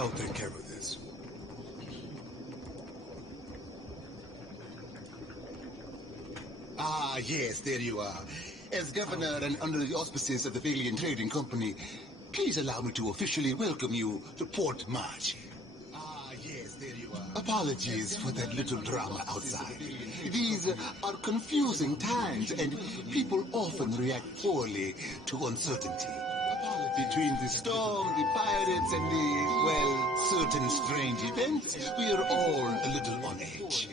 I'll take care of this. Ah, yes, there you are. As governor and under the auspices of the Valiant Trading Company, please allow me to officially welcome you to Port March. Ah, yes, there you are. Apologies for that little drama outside. These are confusing times, and people often react poorly to uncertainty. Between the storm, the pirates, and the, well, certain strange events, we are all a little on edge.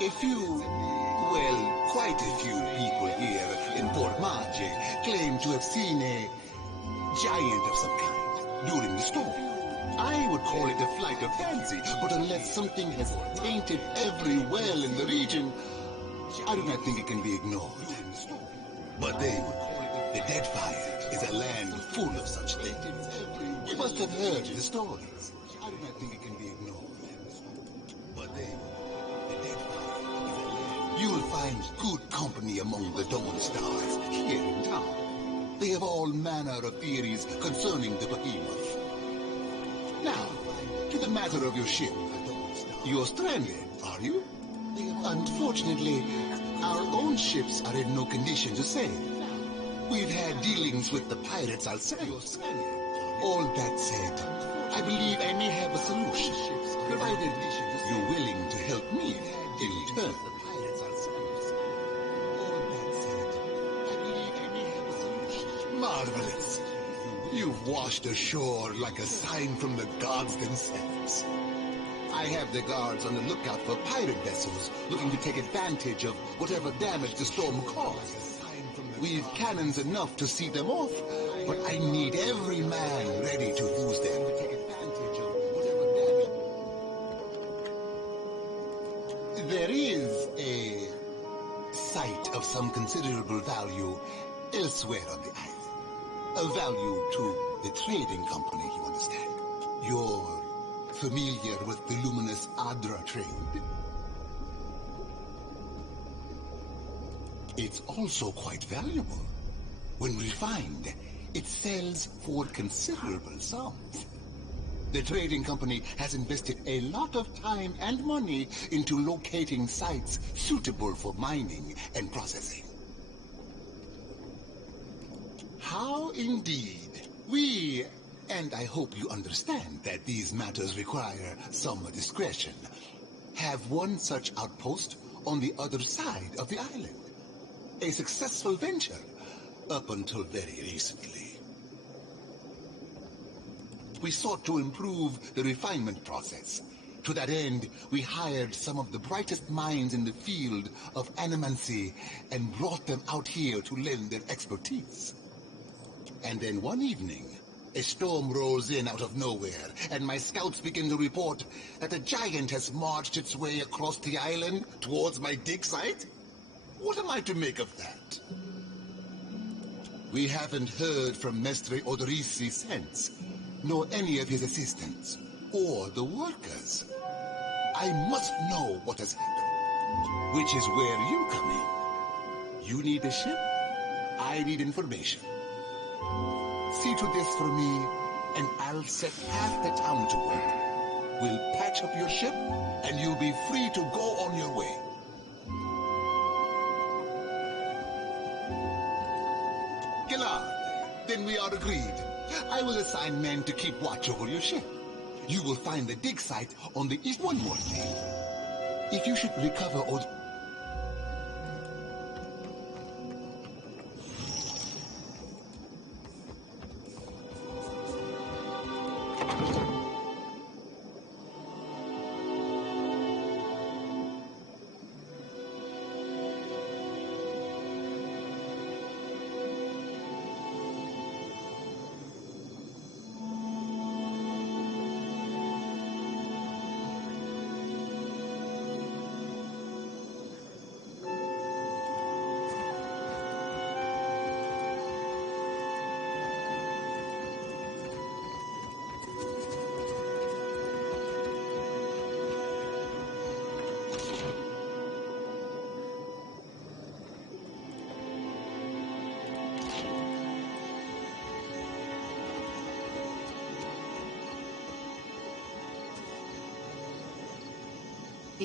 A few, well, quite a few people here in Port Marche claim to have seen a giant of some kind during the storm. I would call it a flight of fancy, but unless something has tainted every well in the region, I do not think it can be ignored. But they would call it the Deadfire is a land full of such things. You must have heard the stories. I do not think it can be ignored. But they the Deadfire is a land. You'll find good company among the Dawn Stars here in town. They have all manner of theories concerning the behemoth. Now, to the matter of your ship. You're stranded, are you? Unfortunately, our own ships are in no condition to sail. We've had dealings with the pirates ourselves. All that said, I believe I may have a solution, provided you're willing to help me in return. Marvelous. You've washed ashore like a sign from the gods themselves. I have the guards on the lookout for pirate vessels looking to take advantage of whatever damage the storm caused. We've cannons enough to see them off, but I need every man ready to use them. There is a site of some considerable value elsewhere on the island. A value to the trading company, you understand. You're familiar with the luminous Adra trade? It's also quite valuable. When refined, it sells for considerable sums. The trading company has invested a lot of time and money into locating sites suitable for mining and processing. How indeed. We, and I hope you understand that these matters require some discretion, have one such outpost on the other side of the island. A successful venture, up until very recently. We sought to improve the refinement process. To that end, we hired some of the brightest minds in the field of animancy and brought them out here to lend their expertise. And then one evening, a storm rolls in out of nowhere, and my scouts begin to report that a giant has marched its way across the island towards my dig site. What am I to make of that? We haven't heard from Mestre Odorisi since, nor any of his assistants, or the workers. I must know what has happened, which is where you come in. You need a ship, I need information. See to this for me, and I'll set half the town to work. We'll patch up your ship, and you'll be free to go on your way. Gillard, then we are agreed. I will assign men to keep watch over your ship. You will find the dig site on the east. One more thing. If you should recover or...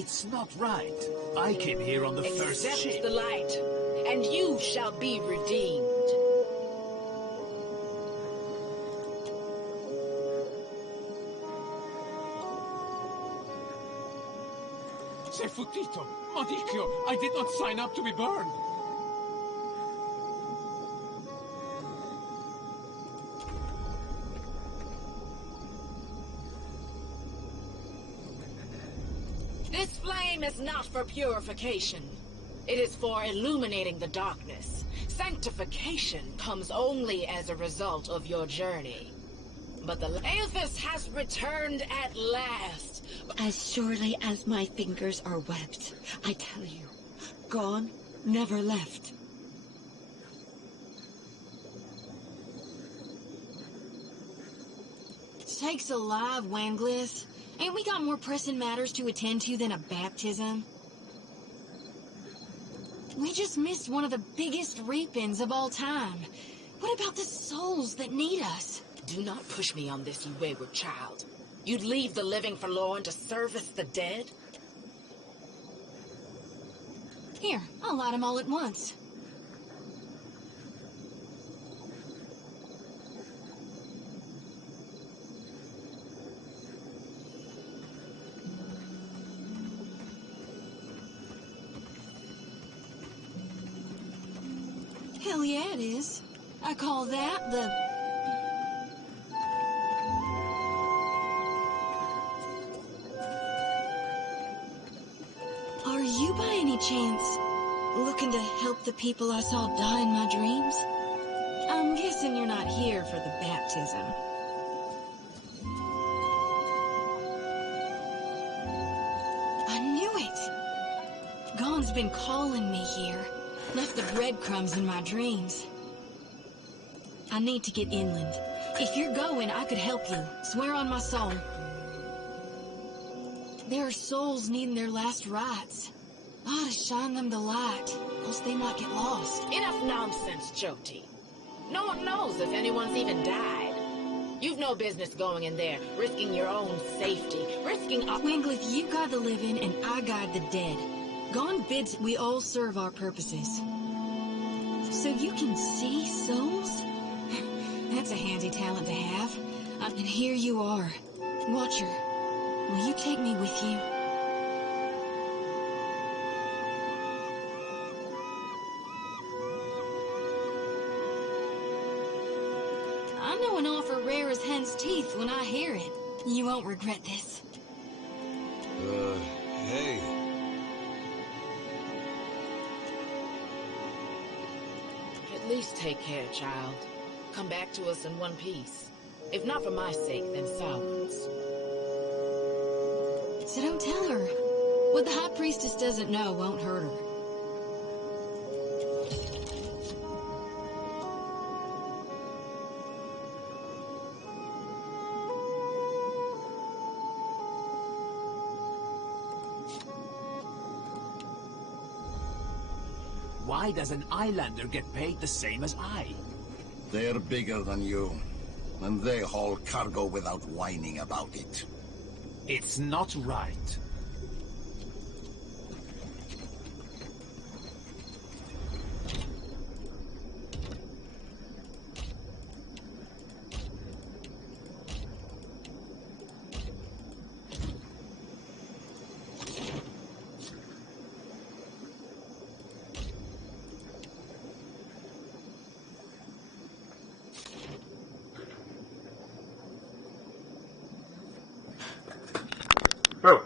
It's not right. I came here on the first Accept ship. the light, and you shall be redeemed. Sei fottito! Maledicchio! I did not sign up to be burned! This flame is not for purification. It is for illuminating the darkness. Sanctification comes only as a result of your journey. But the Aethys has returned at last. As surely as my fingers are webbed, I tell you, gone, never left. Sakes alive, Wanglis. Ain't we got more pressing matters to attend to than a baptism? We just missed one of the biggest reap-ins of all time. What about the souls that need us? Do not push me on this, you wayward child. You'd leave the living forlorn to service the dead? Here, I'll light them all at once. Hell yeah, it is. I call that the... Are you by any chance looking to help the people I saw die in my dreams? I'm guessing you're not here for the baptism. I knew it! Gon's been calling me here. Left the breadcrumbs in my dreams. I need to get inland. If you're going, I could help you. Swear on my soul. There are souls needing their last rites. I ought to shine them the light, else they might get lost. Enough nonsense, Jyoti. No one knows if anyone's even died. You've no business going in there, risking your own safety, risking... Wingleth, you guide the living and I guide the dead. Gon bids we all serve our purposes. So you can see souls? That's a handy talent to have. And here you are. Watcher, will you take me with you? I know an offer rare as hen's teeth when I hear it. You won't regret this. Hey. At least take care, child. Come back to us in one piece. If not for my sake, then Sauron's. So don't tell her. What the High Priestess doesn't know won't hurt her. Why does an islander get paid the same as I? They're bigger than you, and they haul cargo without whining about it. It's not right. Oh,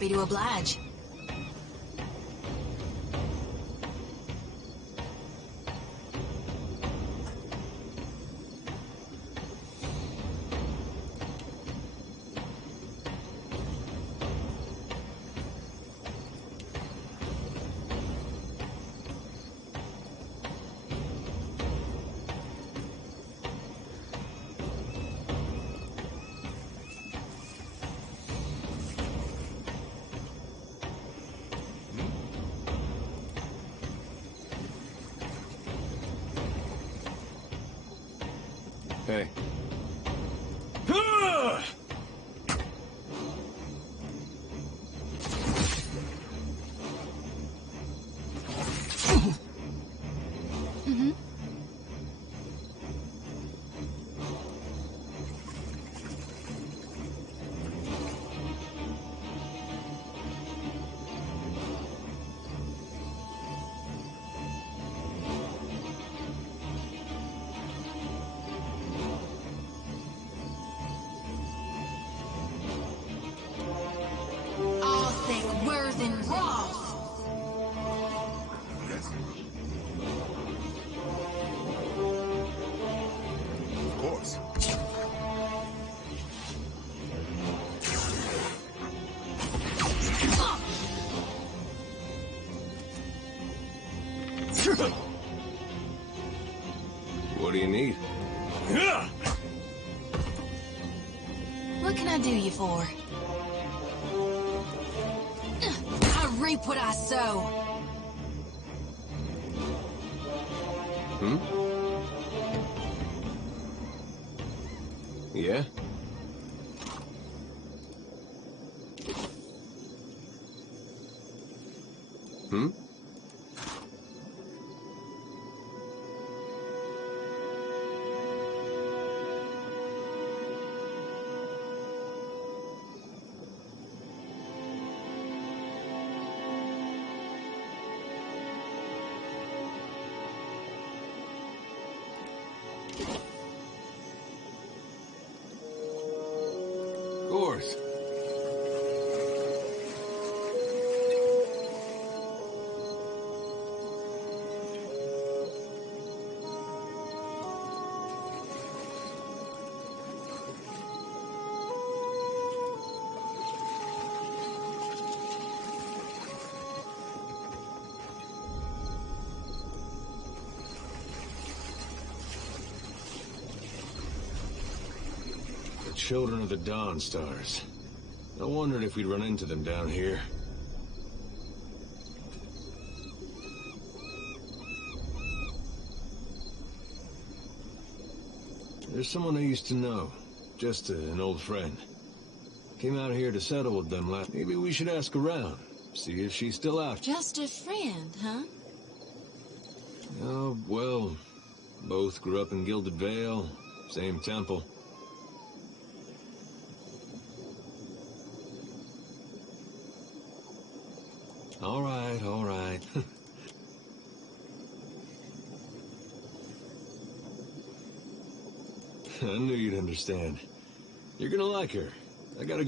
happy to oblige. Hey. All thick, worth, and raw. Yes? Of course. What do you need? What can I do you for? I reap what I sow. Hmm? Yeah? Hmm? Of course. The children of the Dawn Stars. I wondered if we'd run into them down here. There's someone I used to know. Just an old friend. Came out here to settle with them last... Maybe we should ask around. See if she's still out. Just a friend, huh? Oh, well... Both grew up in Gilded Vale. Same temple. All right, all right. I knew you'd understand. You're gonna like her. I gotta...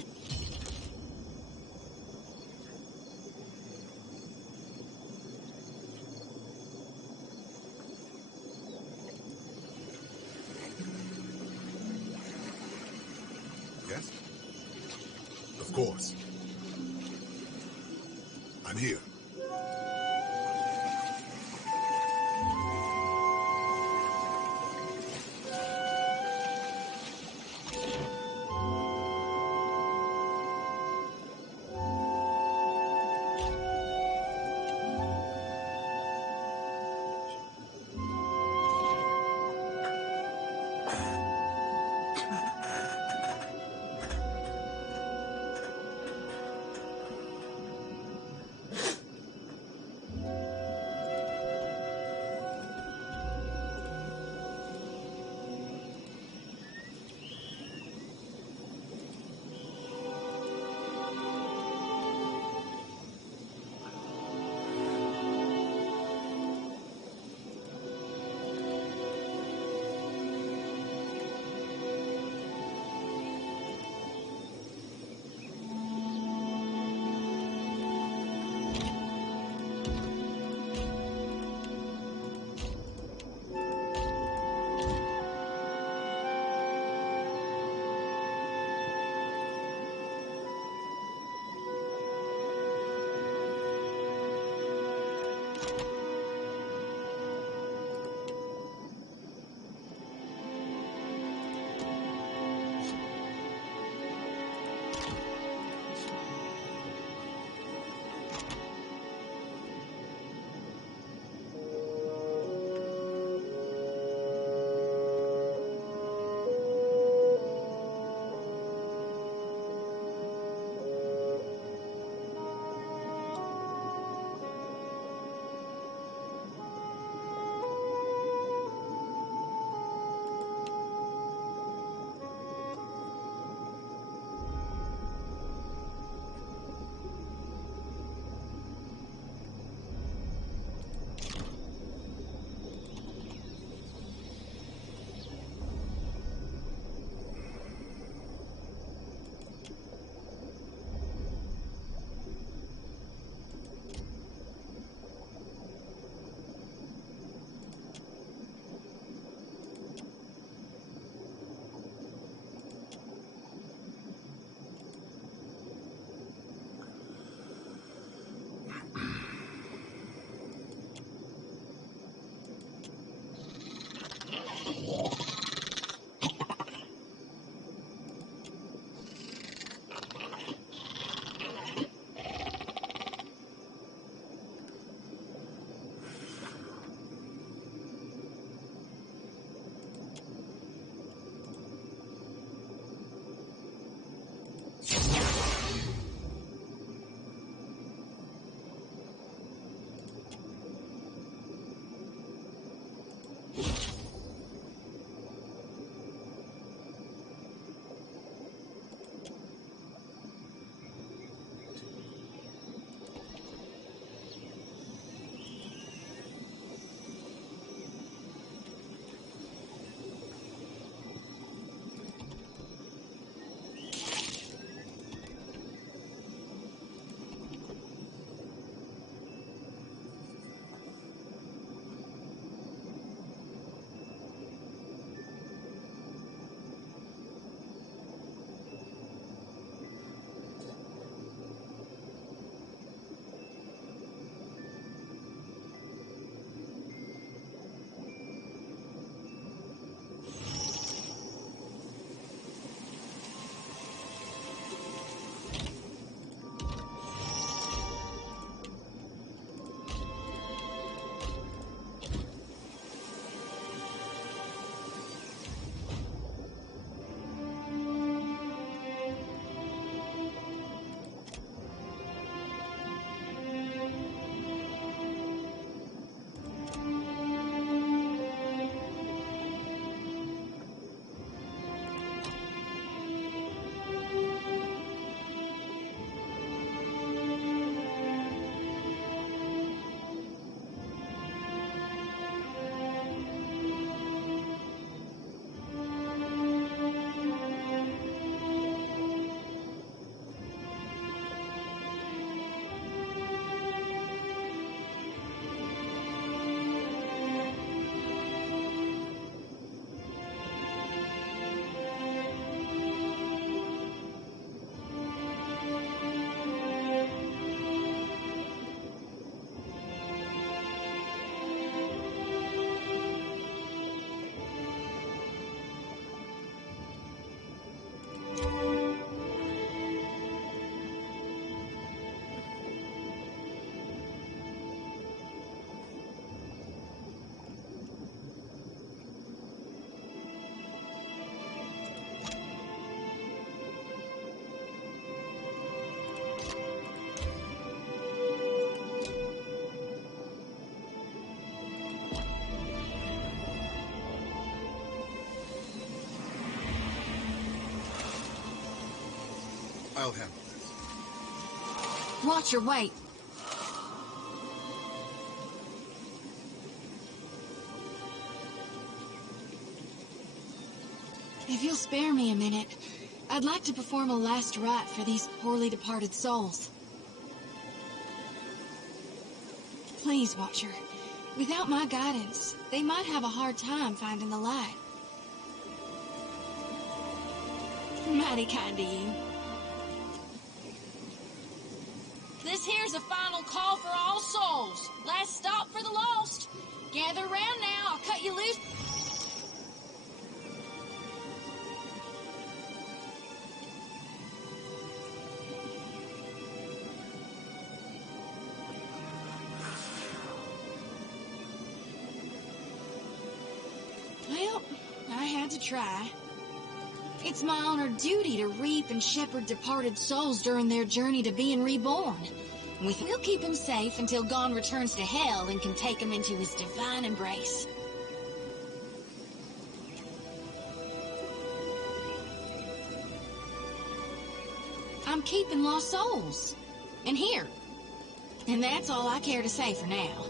Yes? Of course. I'm here. I'll handle this. Watch your weight. If you'll spare me a minute, I'd like to perform a last rite for these poorly departed souls. Please, Watcher. Without my guidance, they might have a hard time finding the light. Mighty kind of you. This here's a final call for all souls. Last stop for the lost. Gather round now, I'll cut you loose. Well, I had to try. It's my honored duty to reap and shepherd departed souls during their journey to being reborn. We'll keep them safe until Gon returns to hell and can take them into his divine embrace. I'm keeping lost souls. And here. And that's all I care to say for now.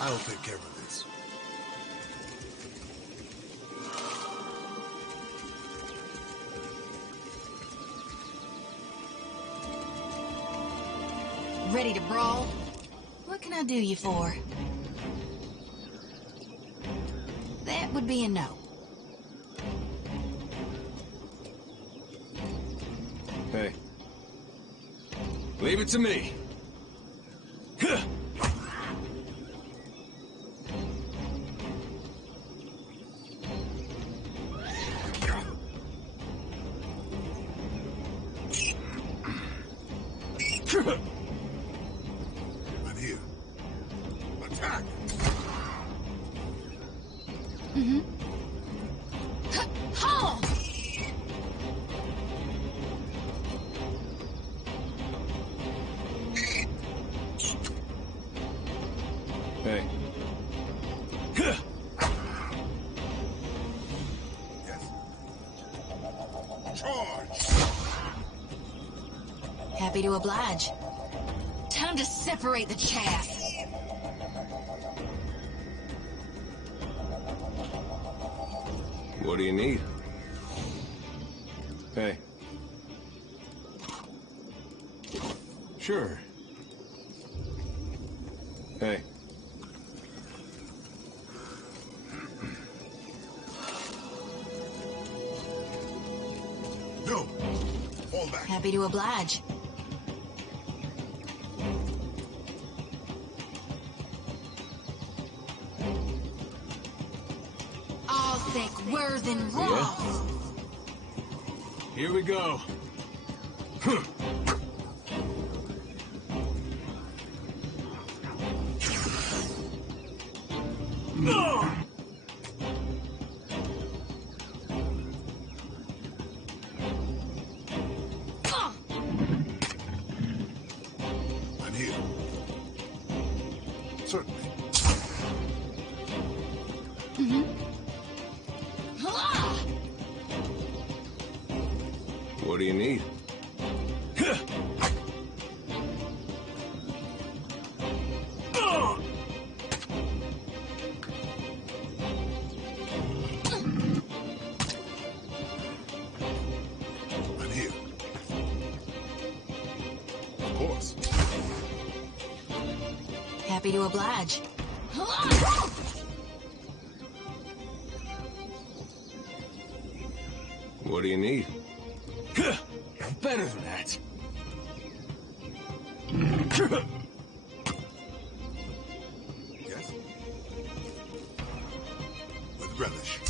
I'll take care of this. Ready to brawl? What can I do you for? That would be a no. Hey. Leave it to me. I'm here. Attack! Haul! Hey. Yes. Charge! Happy to oblige. Time to separate the chaff. What do you need? Hey. Sure. Hey. No! Fall back. Happy to oblige. All thick, worth, and raw. Here we go. I'm here. Certainly. What do you need? Happy to oblige. What do you need? Better than that. Yes? With relish.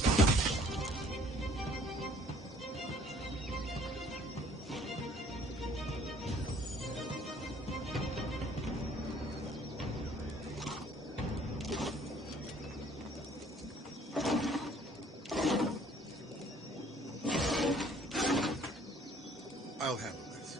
I'll handle this.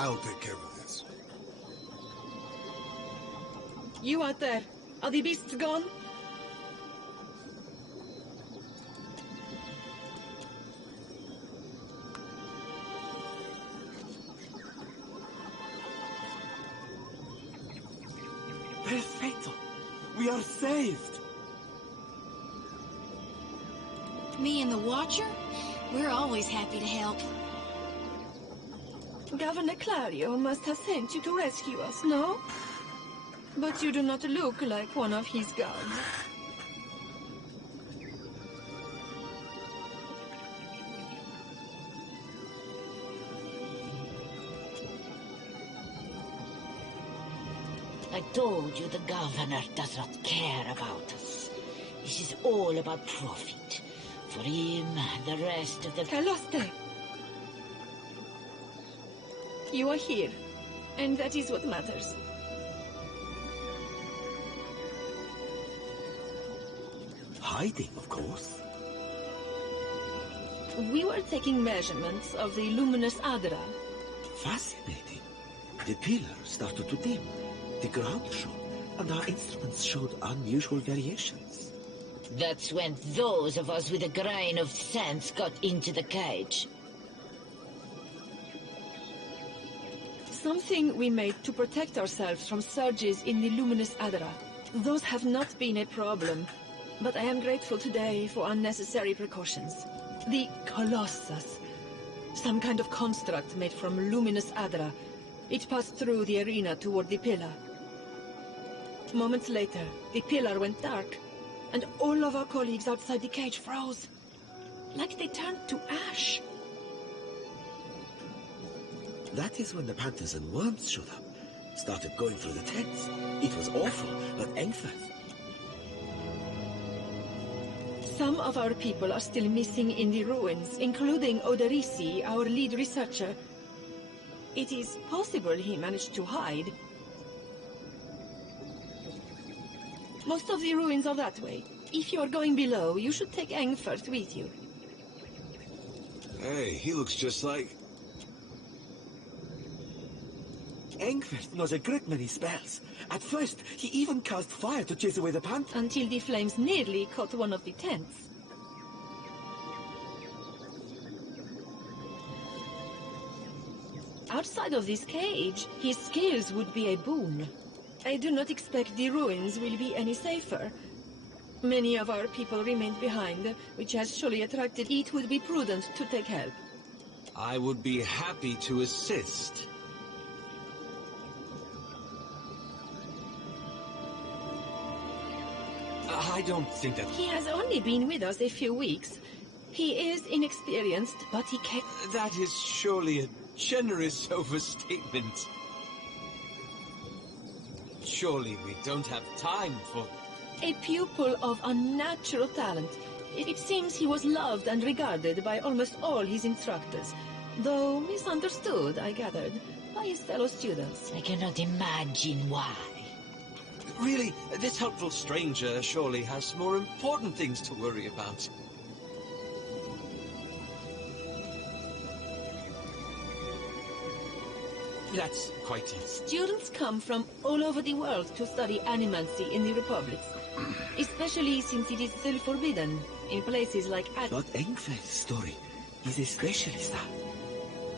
I'll take care of this. You out there, are the beasts gone? Perfetto. We are saved. Me and the Watcher? We're always happy to help. Governor Clario must have sent you to rescue us, no? But you do not look like one of his guards. I told you the governor does not care about us. This is all about profit. For him, the rest of the... Caloste! You are here, and that is what matters. Hiding, of course. We were taking measurements of the luminous Adra. Fascinating. The pillar started to dim. The ground shook, and our instruments showed unusual variations. That's when those of us with a grain of sense got into the cage. Something we made to protect ourselves from surges in the luminous Adra. Those have not been a problem, but I am grateful today for unnecessary precautions. The Colossus. Some kind of construct made from luminous Adra. It passed through the arena toward the pillar. Moments later, the pillar went dark, and all of our colleagues outside the cage froze. Like they turned to ash. That is when the panthers and worms showed up. started going through the tents. It was awful, but Engford... Some of our people are still missing in the ruins, including Oderisi, our lead researcher. It is possible he managed to hide. Most of the ruins are that way. If you are going below, you should take Engford with you. Hey, he looks just like... Engford knows a great many spells. At first, he even cast fire to chase away the panther. Until the flames nearly caught one of the tents. Outside of this cage, his skills would be a boon. I do not expect the ruins will be any safer. Many of our people remained behind, which has surely attracted... It would be prudent to take help. I would be happy to assist. I don't think that... He has only been with us a few weeks. He is inexperienced, but he can... That is surely a generous overstatement. Surely we don't have time for... A pupil of unnatural talent. It seems he was loved and regarded by almost all his instructors, though misunderstood, I gathered, by his fellow students. I cannot imagine why. Really, this helpful stranger surely has more important things to worry about. That's quite it. Students come from all over the world to study animancy in the Republics, especially since it is still forbidden in places like... But Engford's story is a specialist.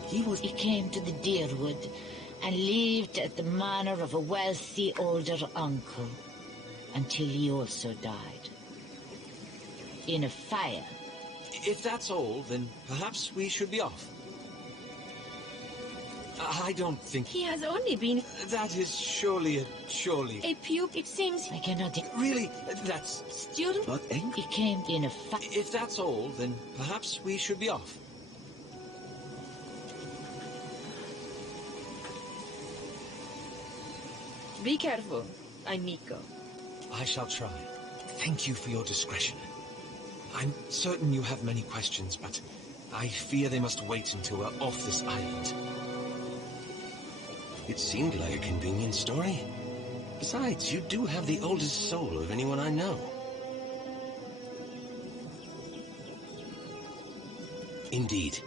He came to the Deerwood and lived at the manor of a wealthy older uncle until he also died. In a fire. If that's all, then perhaps we should be off. I don't think... He has only been... That is surely A pupil, it seems... I cannot... Really, that's... Student? But Engford... He came in a fire. If that's all, then perhaps we should be off. Be careful. I'm Miko. I shall try. Thank you for your discretion. I'm certain you have many questions, but I fear they must wait until we're off this island. It seemed like a convenient story. Besides, you do have the oldest soul of anyone I know. Indeed.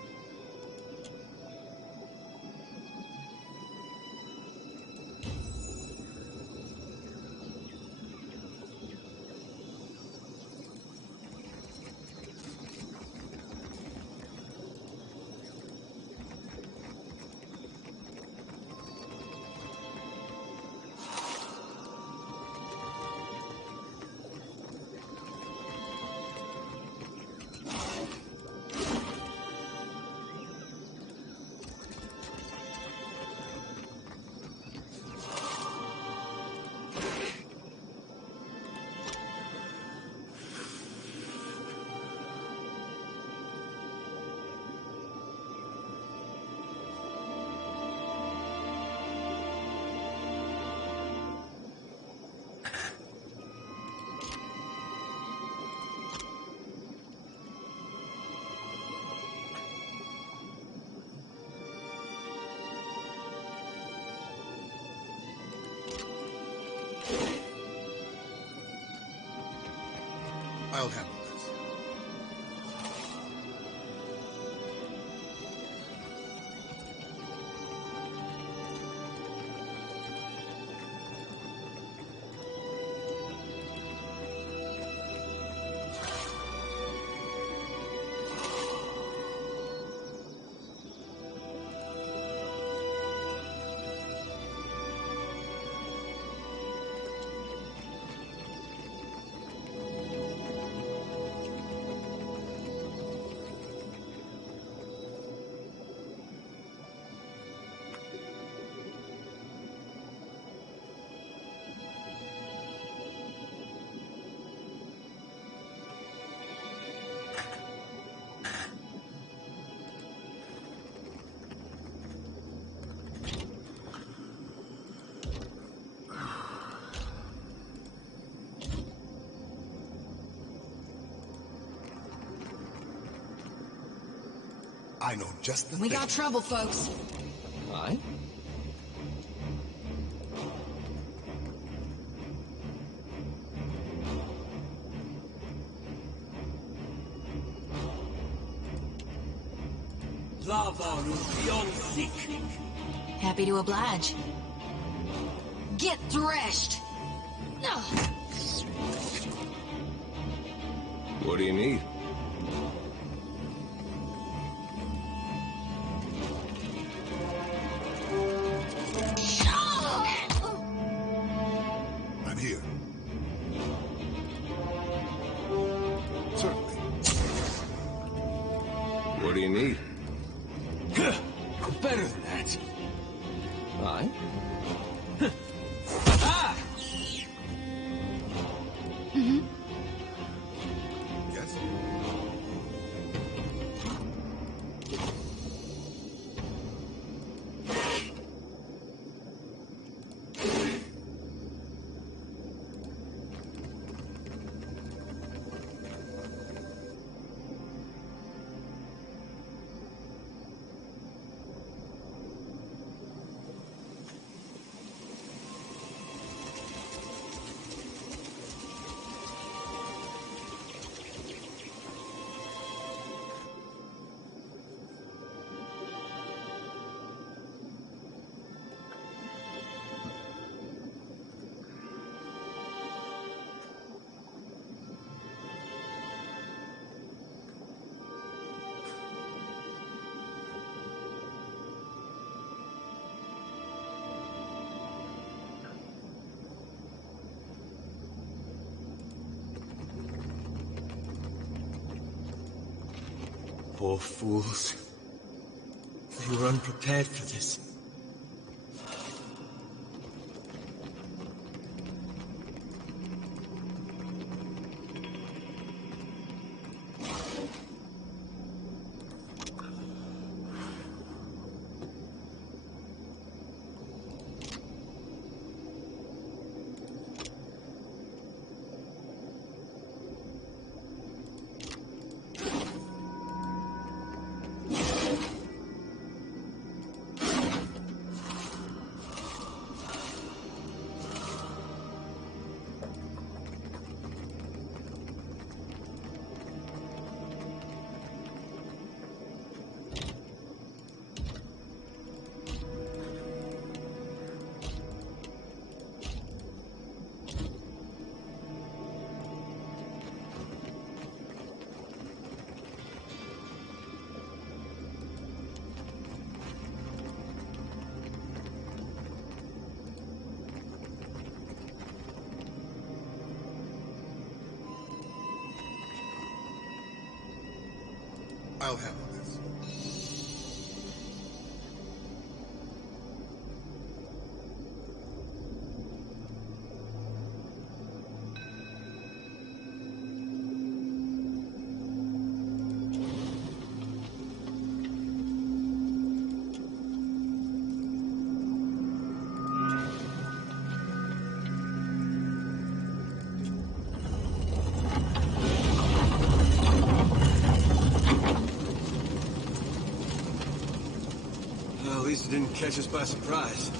I'll handle this. I know just the We thing. got trouble, folks. Aye? Happy to oblige. Get threshed! Ugh. What do you need? I'm here. Certainly. What do you need? Better than that. Aye? Yes? Poor fools. They were unprepared for this. I'll handle this. Well, at least it didn't catch us by surprise.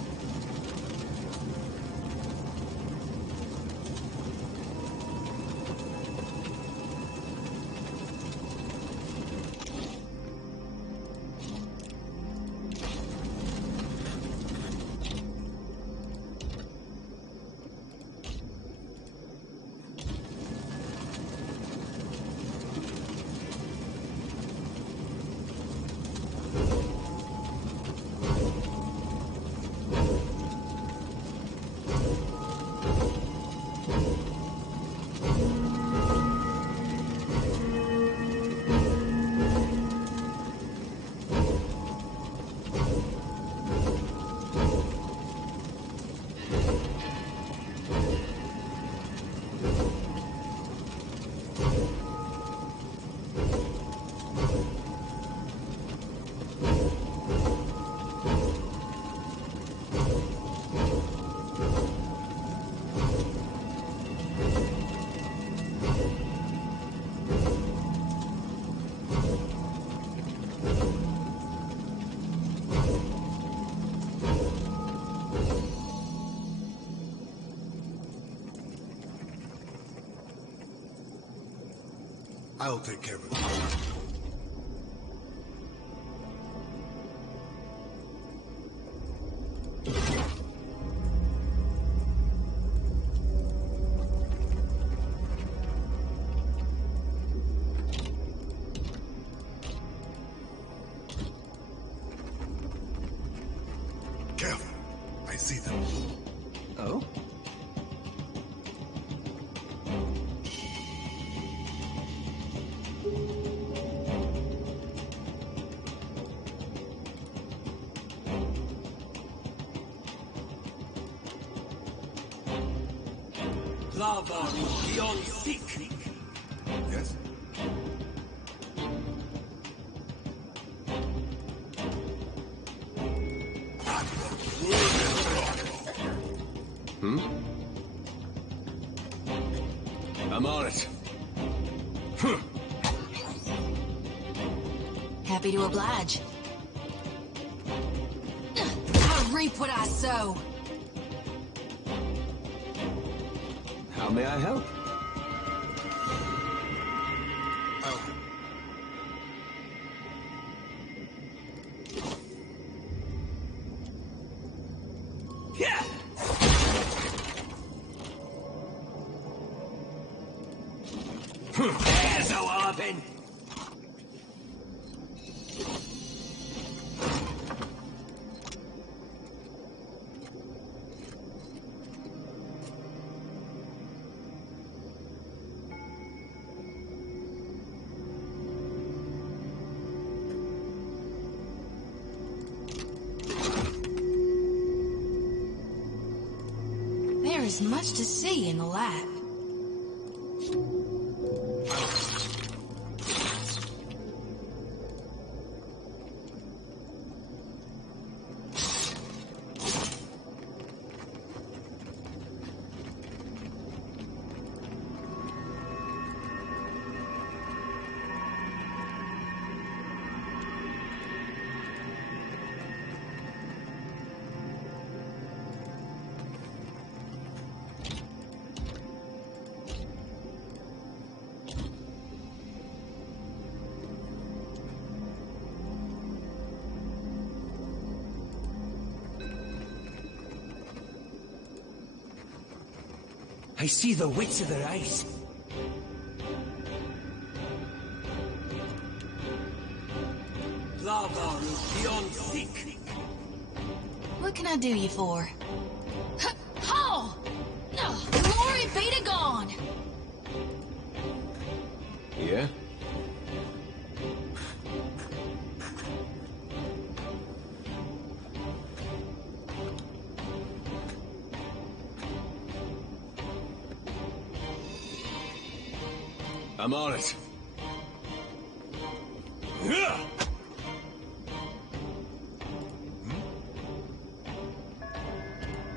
I'll take care of it. Careful. I see them. Oh? Lava beyond seek. Yes? I'm on it. Happy to oblige. I reap what I sow. How may I help? Yeah. There's how I've been. There is much to see in the lab. I see the whites of their eyes. Lava beyond seek. What can I do you for? Ho! Oh, glory be to God! Yeah? I'm on it.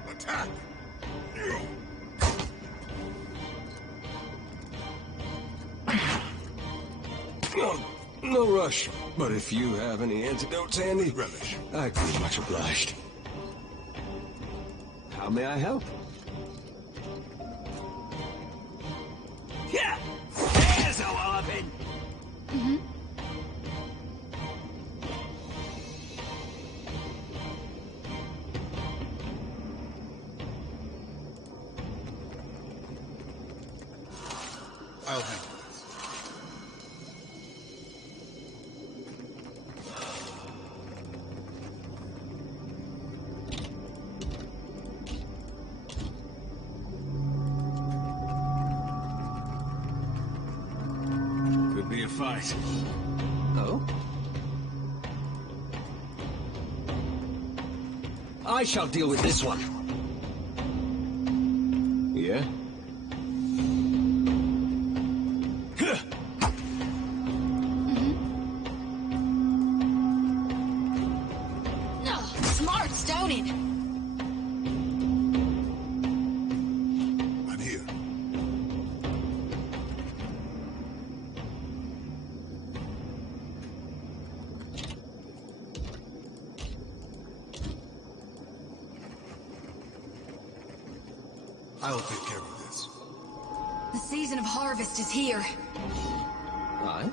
Attack! No rush, but if you have any antidotes handy, Relish. I'd be much obliged. How may I help? Yeah. There's how I've been. I'll handle this. Could be a fight. Oh? I shall deal with this one. Yeah? No, smart, don't it? I'm here. I'll take care of this. The season of harvest is here. Aye?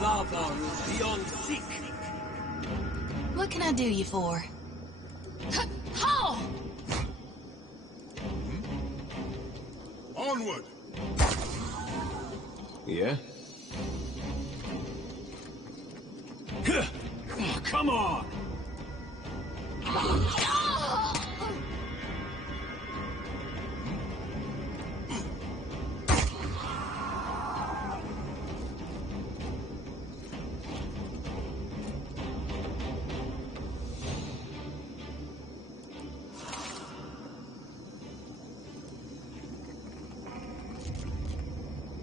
Lava beyond seek. What can I do you for? Ho! Onward! Yeah? Oh, come on!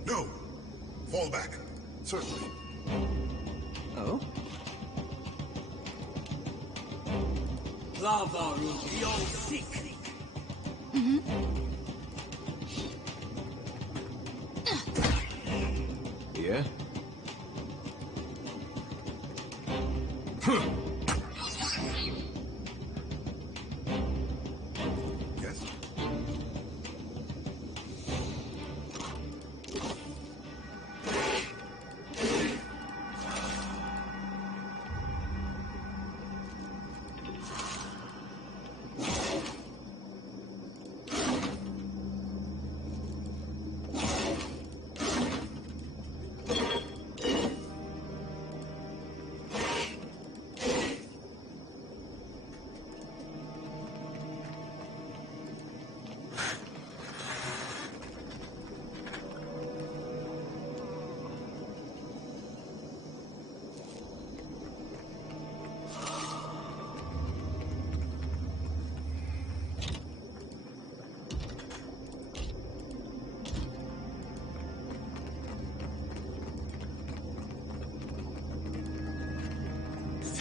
No! Fall back. Certainly. Oh? Lava beyond seek. Yeah? Yes.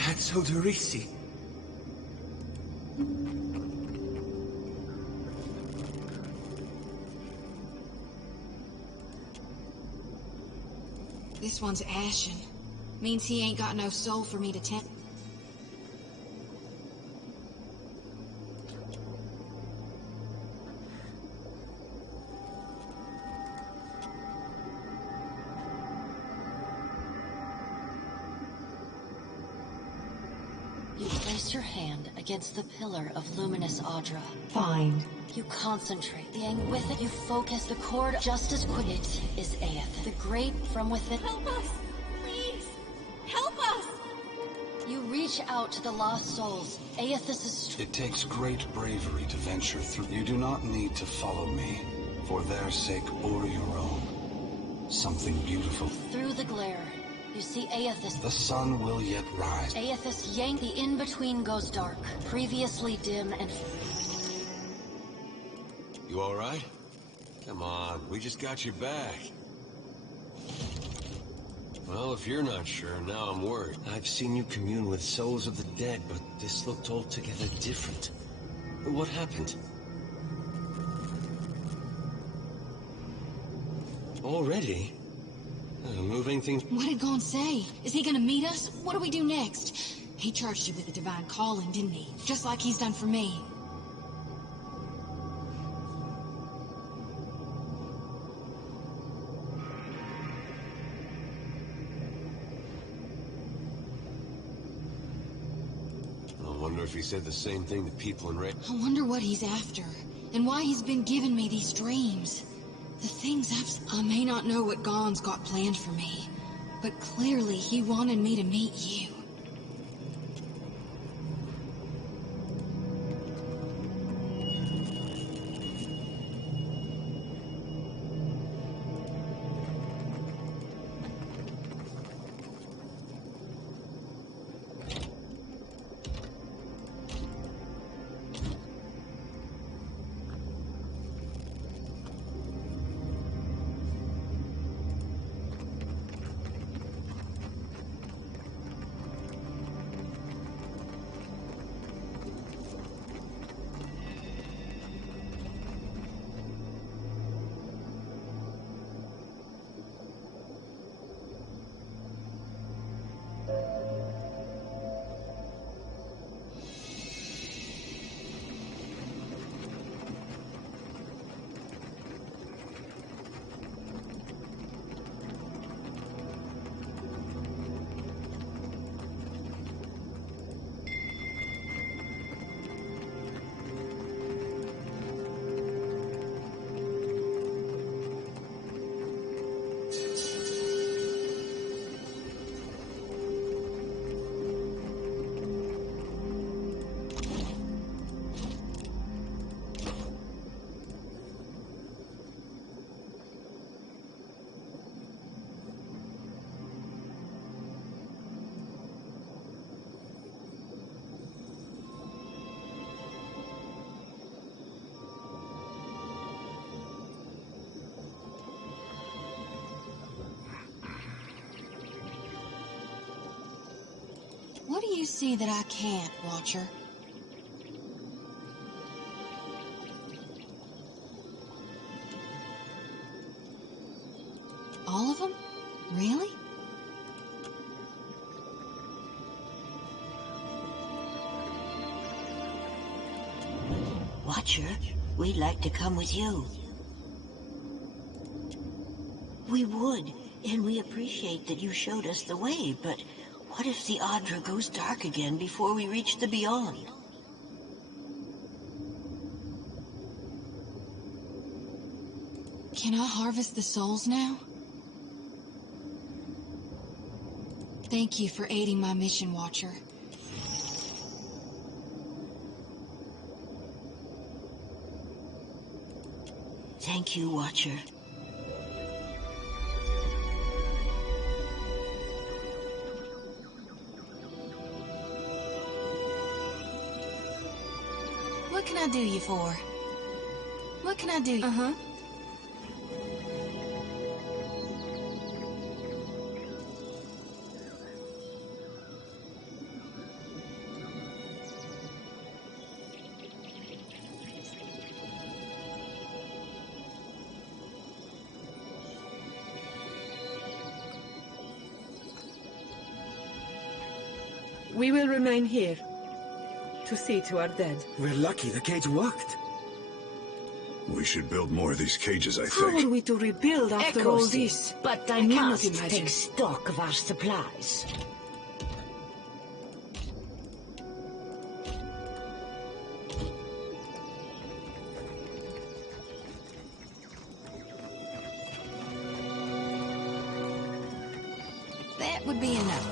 That's Odorisi. This one's ashen. Means he ain't got no soul for me to tempt. You place your hand against the pillar of luminous Audra. Fine. You concentrate. Being with it, you focus the cord just as quick. It is Aeth, the great from within. Help us! Please! Help us! You reach out to the lost souls. Aethys' It takes great bravery to venture through. You do not need to follow me, for their sake or your own. Something beautiful. through the glare. You see Aethys. The sun will yet rise. Aethys yank. The in-between goes dark. Previously dim and... You all right? Come on, we just got you back. Well, if you're not sure, now I'm worried. I've seen you commune with souls of the dead, but this looked altogether different. What happened? Already? Moving things... What did Gon say? Is he gonna meet us? What do we do next? He charged you with the divine calling, didn't he? Just like he's done for me. I wonder if he said the same thing to people in Ray. I wonder what he's after, and why he's been giving me these dreams. The things I may not know what Gon's got planned for me, but clearly he wanted me to meet you. What do you see that I can't, Watcher? All of them? Really? Watcher, we'd like to come with you. We would, and we appreciate that you showed us the way, but what if the Adra goes dark again before we reach the Beyond? Can I harvest the souls now? Thank you for aiding my mission, Watcher. Thank you, Watcher. What can I do you for? What can I do? Uh-huh. We will remain here to see to our dead. We're lucky the cage worked. We should build more of these cages, I How think. are we to rebuild after all this? But I cannot must imagine. take stock of our supplies. That would be enough.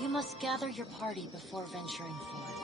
You must gather your party before venturing forth.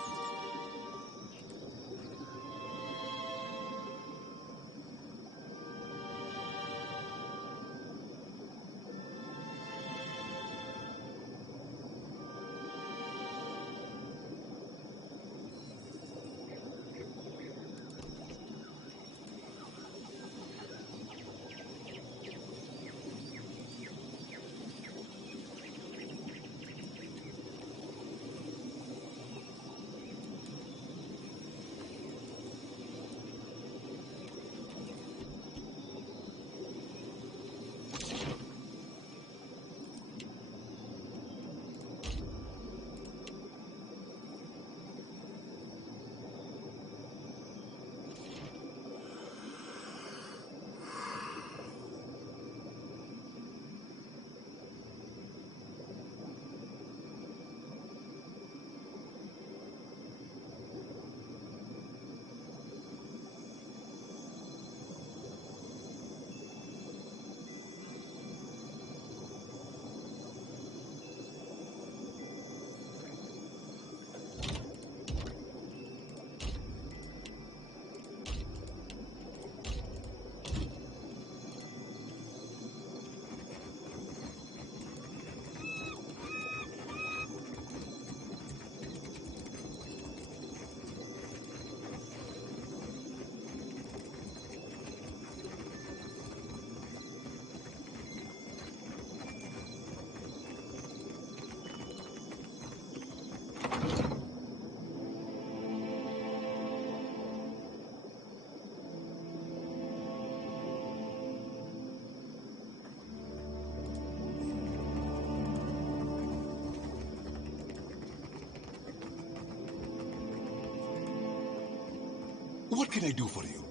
What can I do for you?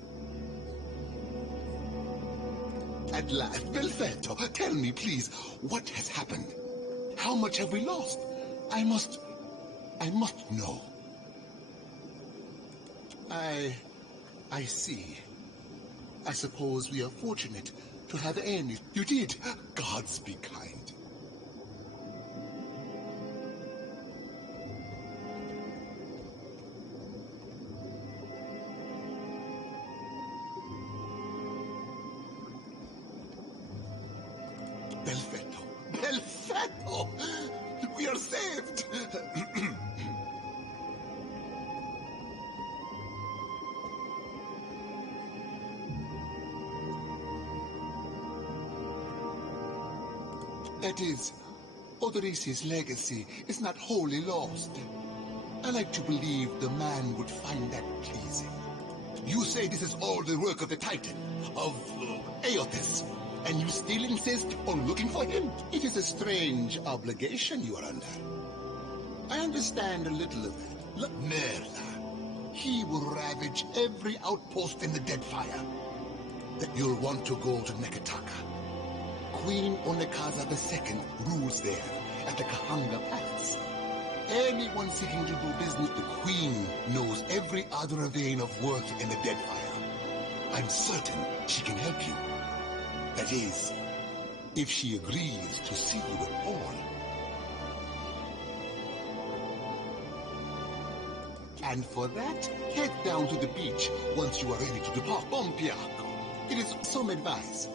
At last, Perfetto, tell me, please, what has happened? How much have we lost? I must know. I see. I suppose we are fortunate to have any. You did. Gods be kind. Oh, we are saved. That is, Odorisi's legacy is not wholly lost. I like to believe the man would find that pleasing. You say this is all the work of the Titan, of Aothis, and you still insist on looking for him? It is a strange obligation you are under. I understand a little of that. Look, Merla. He will ravage every outpost in the Deadfire. You'll want to go to Nekataka. Queen Onekaza II rules there, at the Kahanga Palace. Anyone seeking to do business, the Queen knows every other vein of worth in the Deadfire. I'm certain she can help you. That is, if she agrees to see you at all. And for that, head down to the beach once you are ready to depart. Bompiaco. It is some advice.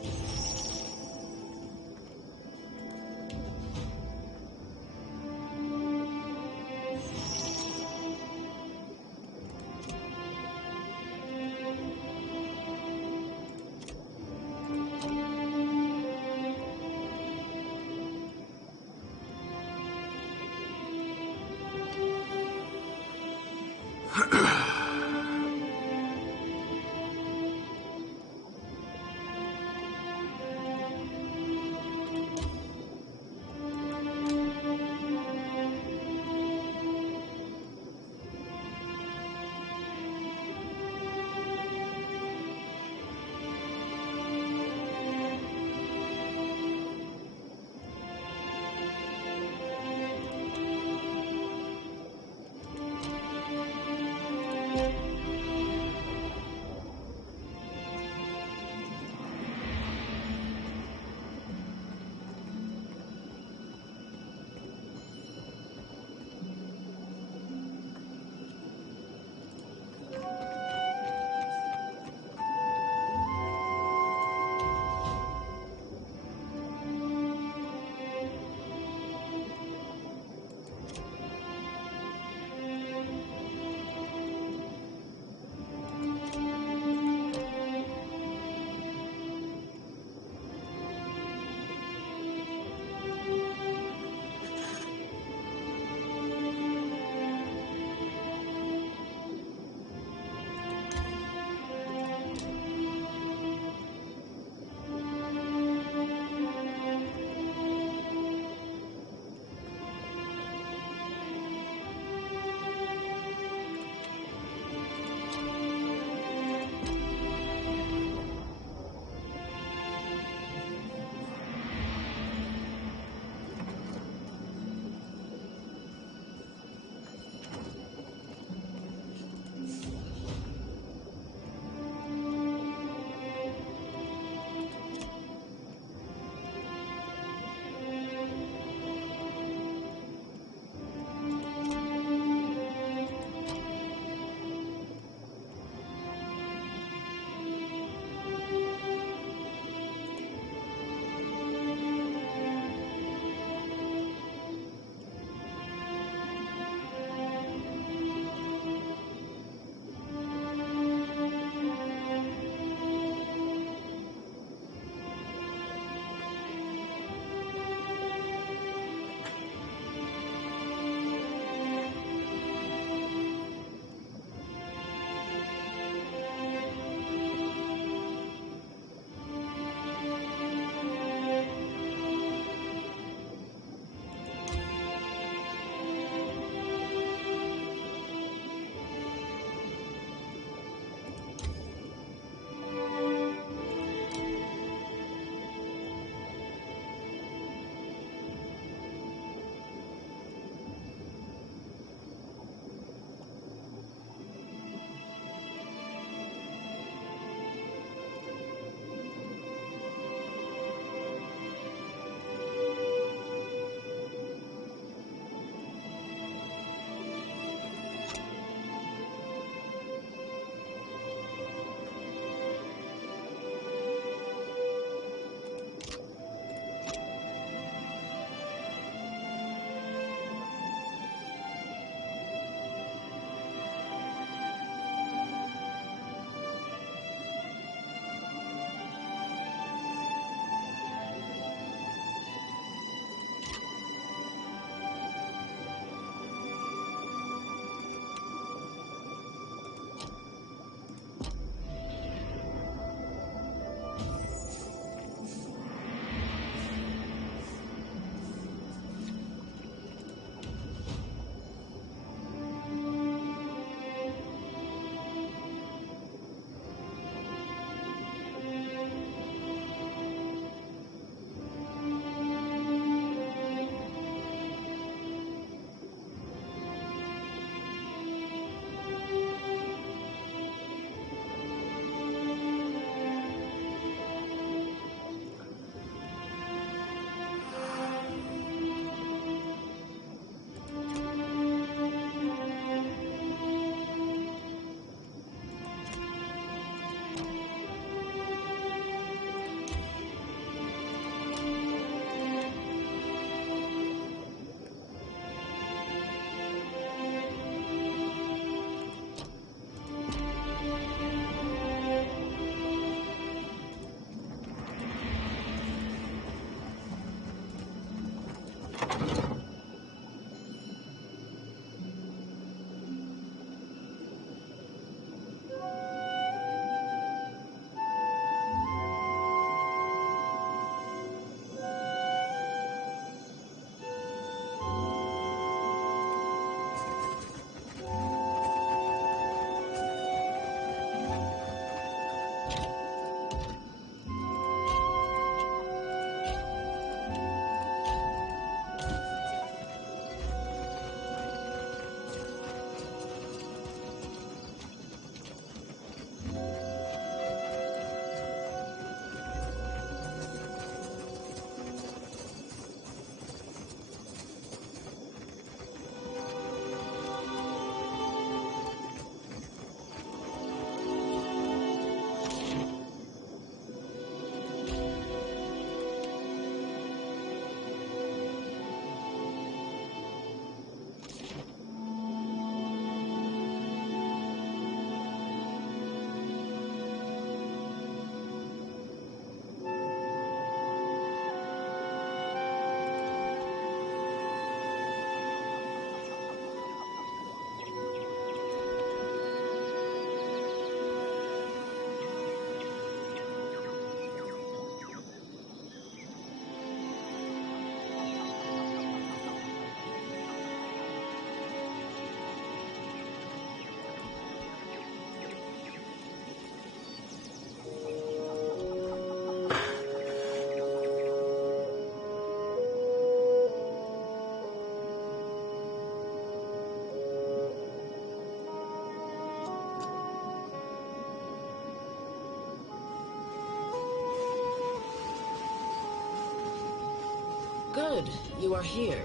Good, you are here.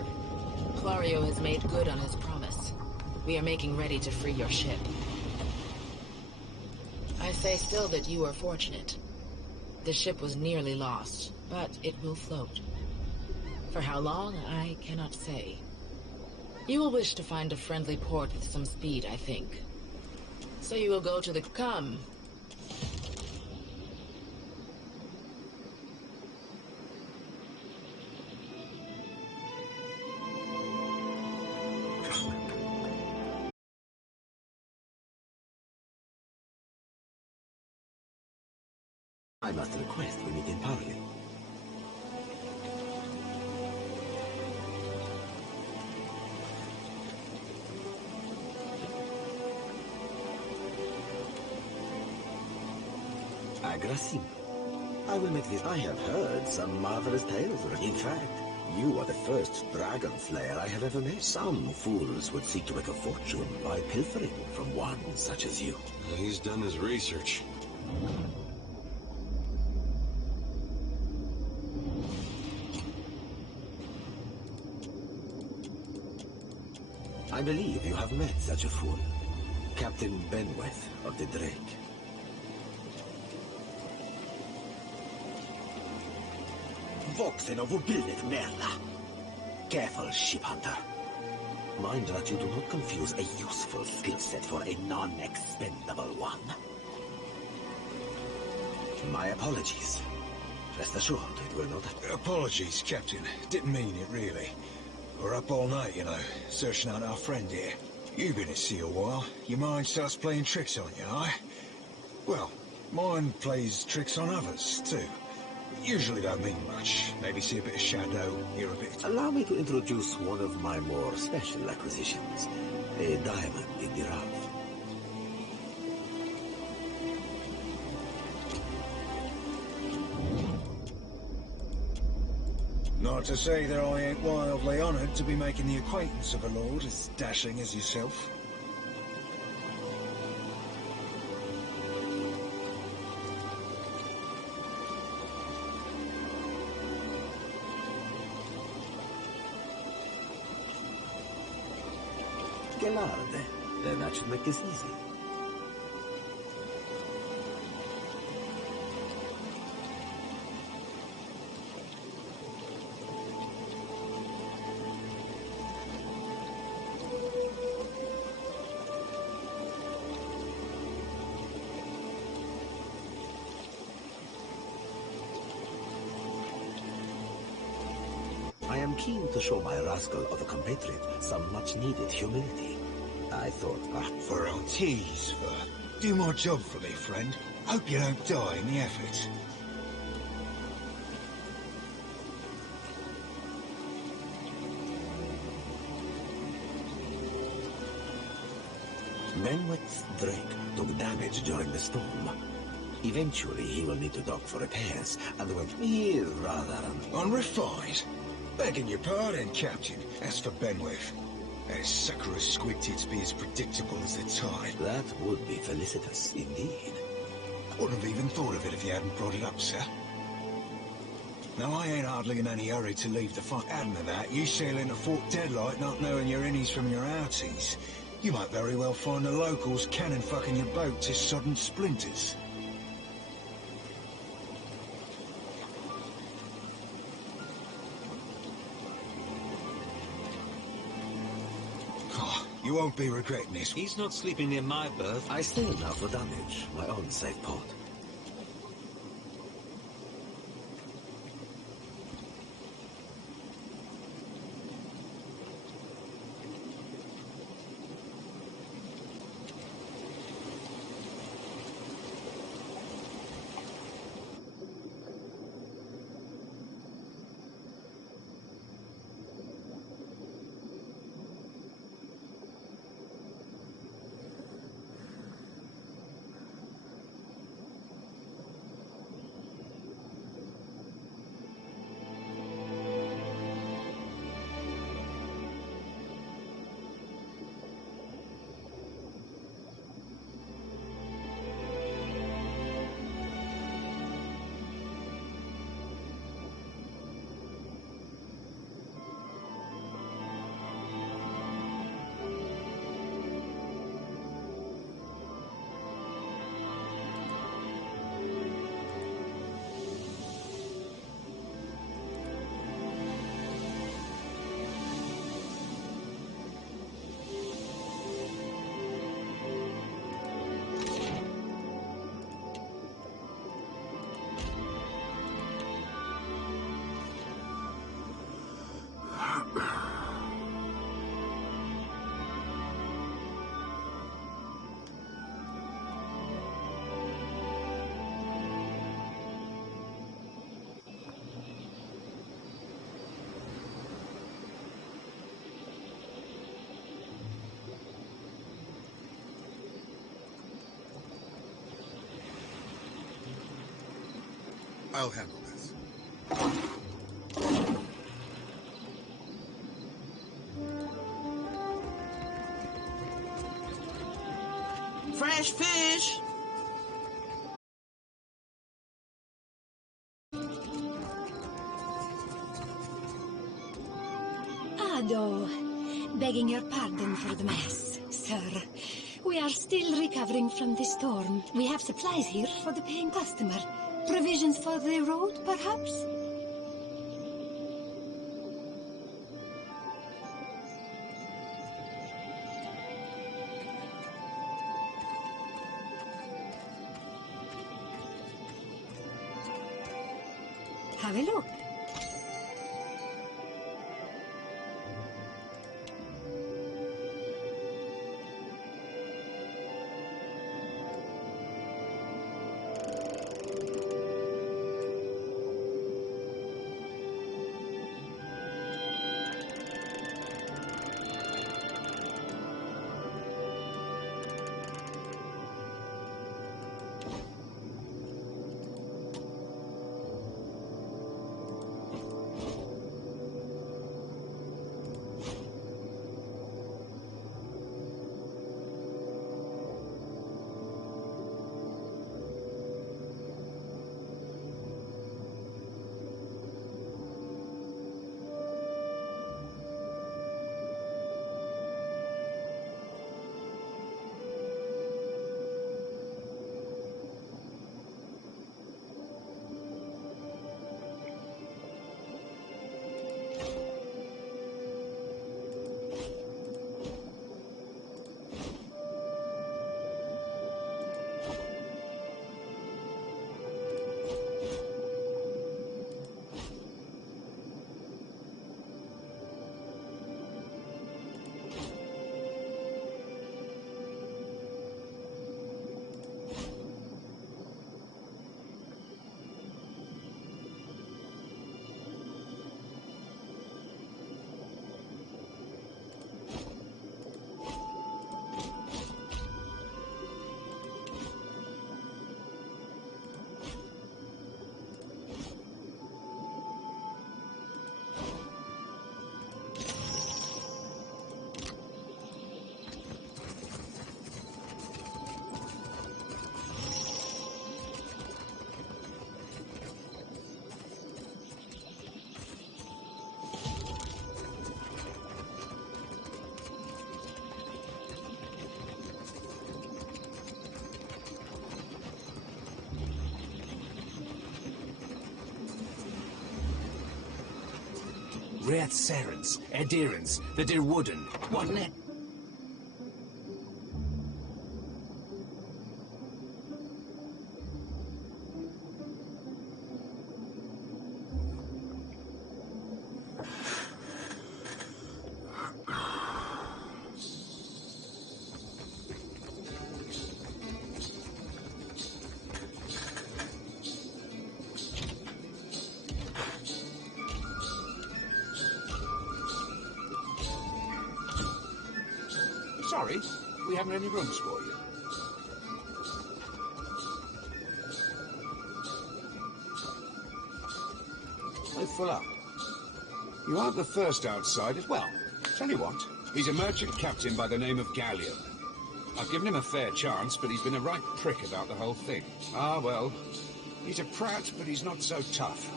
Clario has made good on his promise. We are making ready to free your ship. I say still that you are fortunate. The ship was nearly lost, but it will float. For how long, I cannot say. You will wish to find a friendly port with some speed, I think. So you will go to the... Come. I must request we meet in parley. Agrassim. I will make this. I have heard some marvelous tales. In fact, you are the first dragon slayer I have ever met. Some fools would seek to make a fortune by pilfering from one such as you. He's done his research. I believe you have met such a fool. Captain Benweth of the Drake. Voxen of Ubilnet Merla. Careful, ship hunter. Mind that you do not confuse a useful skill set for a non-expendable one. My apologies. Rest assured, it will not... Apologies, Captain. Didn't mean it, really. We're up all night, you know, searching out our friend here. You've been at sea a while. Your mind starts playing tricks on you, eh? Well, mine plays tricks on others, too. Usually don't mean much. Maybe see a bit of shadow, hear a bit... Allow me to introduce one of my more special acquisitions. A diamond in the rough. Not to say that I ain't wildly honoured to be making the acquaintance of a lord as dashing as yourself. Gelarde. Then that should make this easy. I am keen to show my rascal of a compatriot some much-needed humility. I thought, For our teas, for... Do my job for me, friend. Hope you don't die in the effort. Benweth's Drake took damage during the storm. Eventually, he will need to dock for repairs, and when he is rather... Unrefined? Begging your pardon, Captain. As for Benweth, that sucker has squeaked it to be as predictable as the tide. That would be felicitous indeed. Wouldn't have even thought of it if you hadn't brought it up, sir. Now, I ain't hardly in any hurry to leave the fight. Adding to that, you sail into Fort Deadlight not knowing your innies from your outies. You might very well find the locals cannon fucking your boat to sodden splinters. You won't be regretting this. He's not sleeping near my berth. I sail now for damage, my own safe port. I'll handle this. Fresh fish! Ado, begging your pardon for the mess, sir. We are still recovering from the storm. We have supplies here for the paying customer. Provisions for the road, perhaps? Have a look. Reat Serens, Adherents, the Dir Wooden. What ne? Sorry, we haven't any rooms for you. We're full up. You aren't the first outsiders. Well, tell you what, he's a merchant captain by the name of Gallium. I've given him a fair chance, but he's been a right prick about the whole thing. Ah, well, he's a prat, but he's not so tough.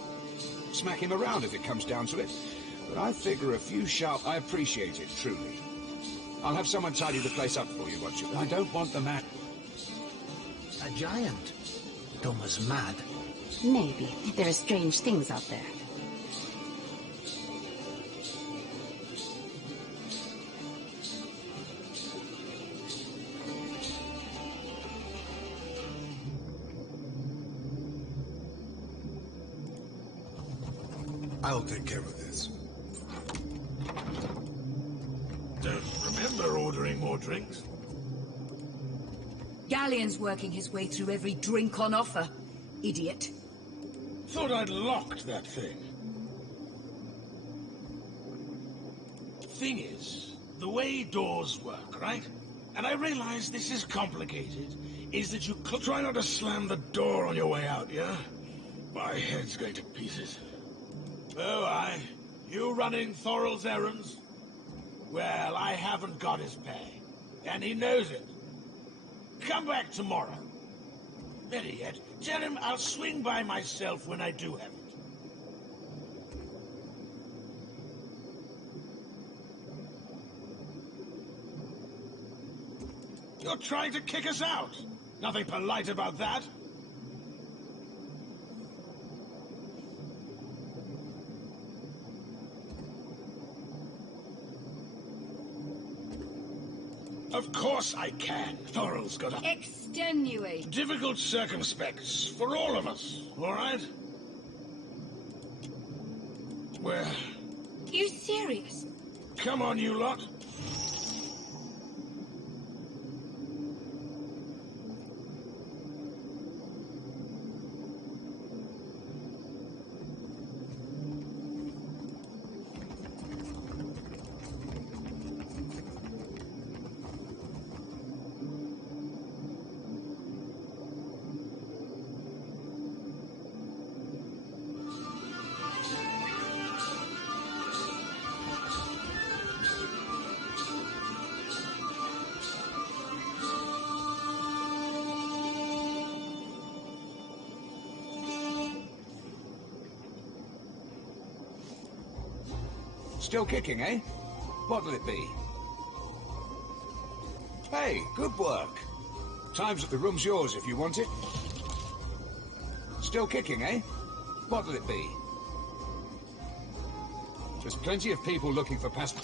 Smack him around if it comes down to it. But I figure a few sharp... I appreciate it, truly. I'll have someone tidy the place up for you, won't you? I don't want the man... A giant? Dumb as mad. Maybe. There are strange things out there. I'll take care of this. Don't remember ordering more drinks. Galleon's working his way through every drink on offer. Idiot. Thought I'd locked that thing. Thing is, the way doors work, right? And I realize this is complicated, is that you try not to slam the door on your way out, yeah? My head's going to pieces. Oh, you running Thorol's errands? Well, I haven't got his pay, and he knows it. Come back tomorrow. Better yet, tell him I'll swing by myself when I do have it. You're trying to kick us out. Nothing polite about that. Of course I can. Thorol's got a... Extenuate. Difficult circumspects for all of us, all right? Well... You serious? Come on, you lot. Still kicking, eh? What'll it be? Hey, good work. Time's up, the room's yours if you want it. Still kicking, eh? What'll it be? There's plenty of people looking for past...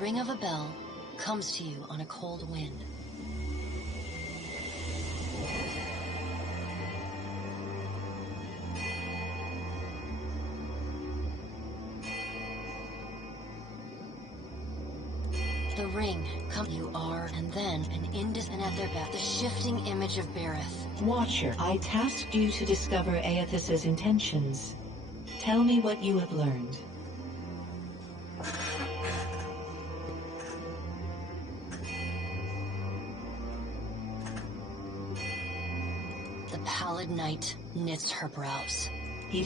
ring of a bell comes to you on a cold wind. The ring, come you are, and then an Indus, and at their back, the shifting image of Berith. Watcher, I tasked you to discover Aethys's intentions. Tell me what you have learned. The pallid night knits her brows.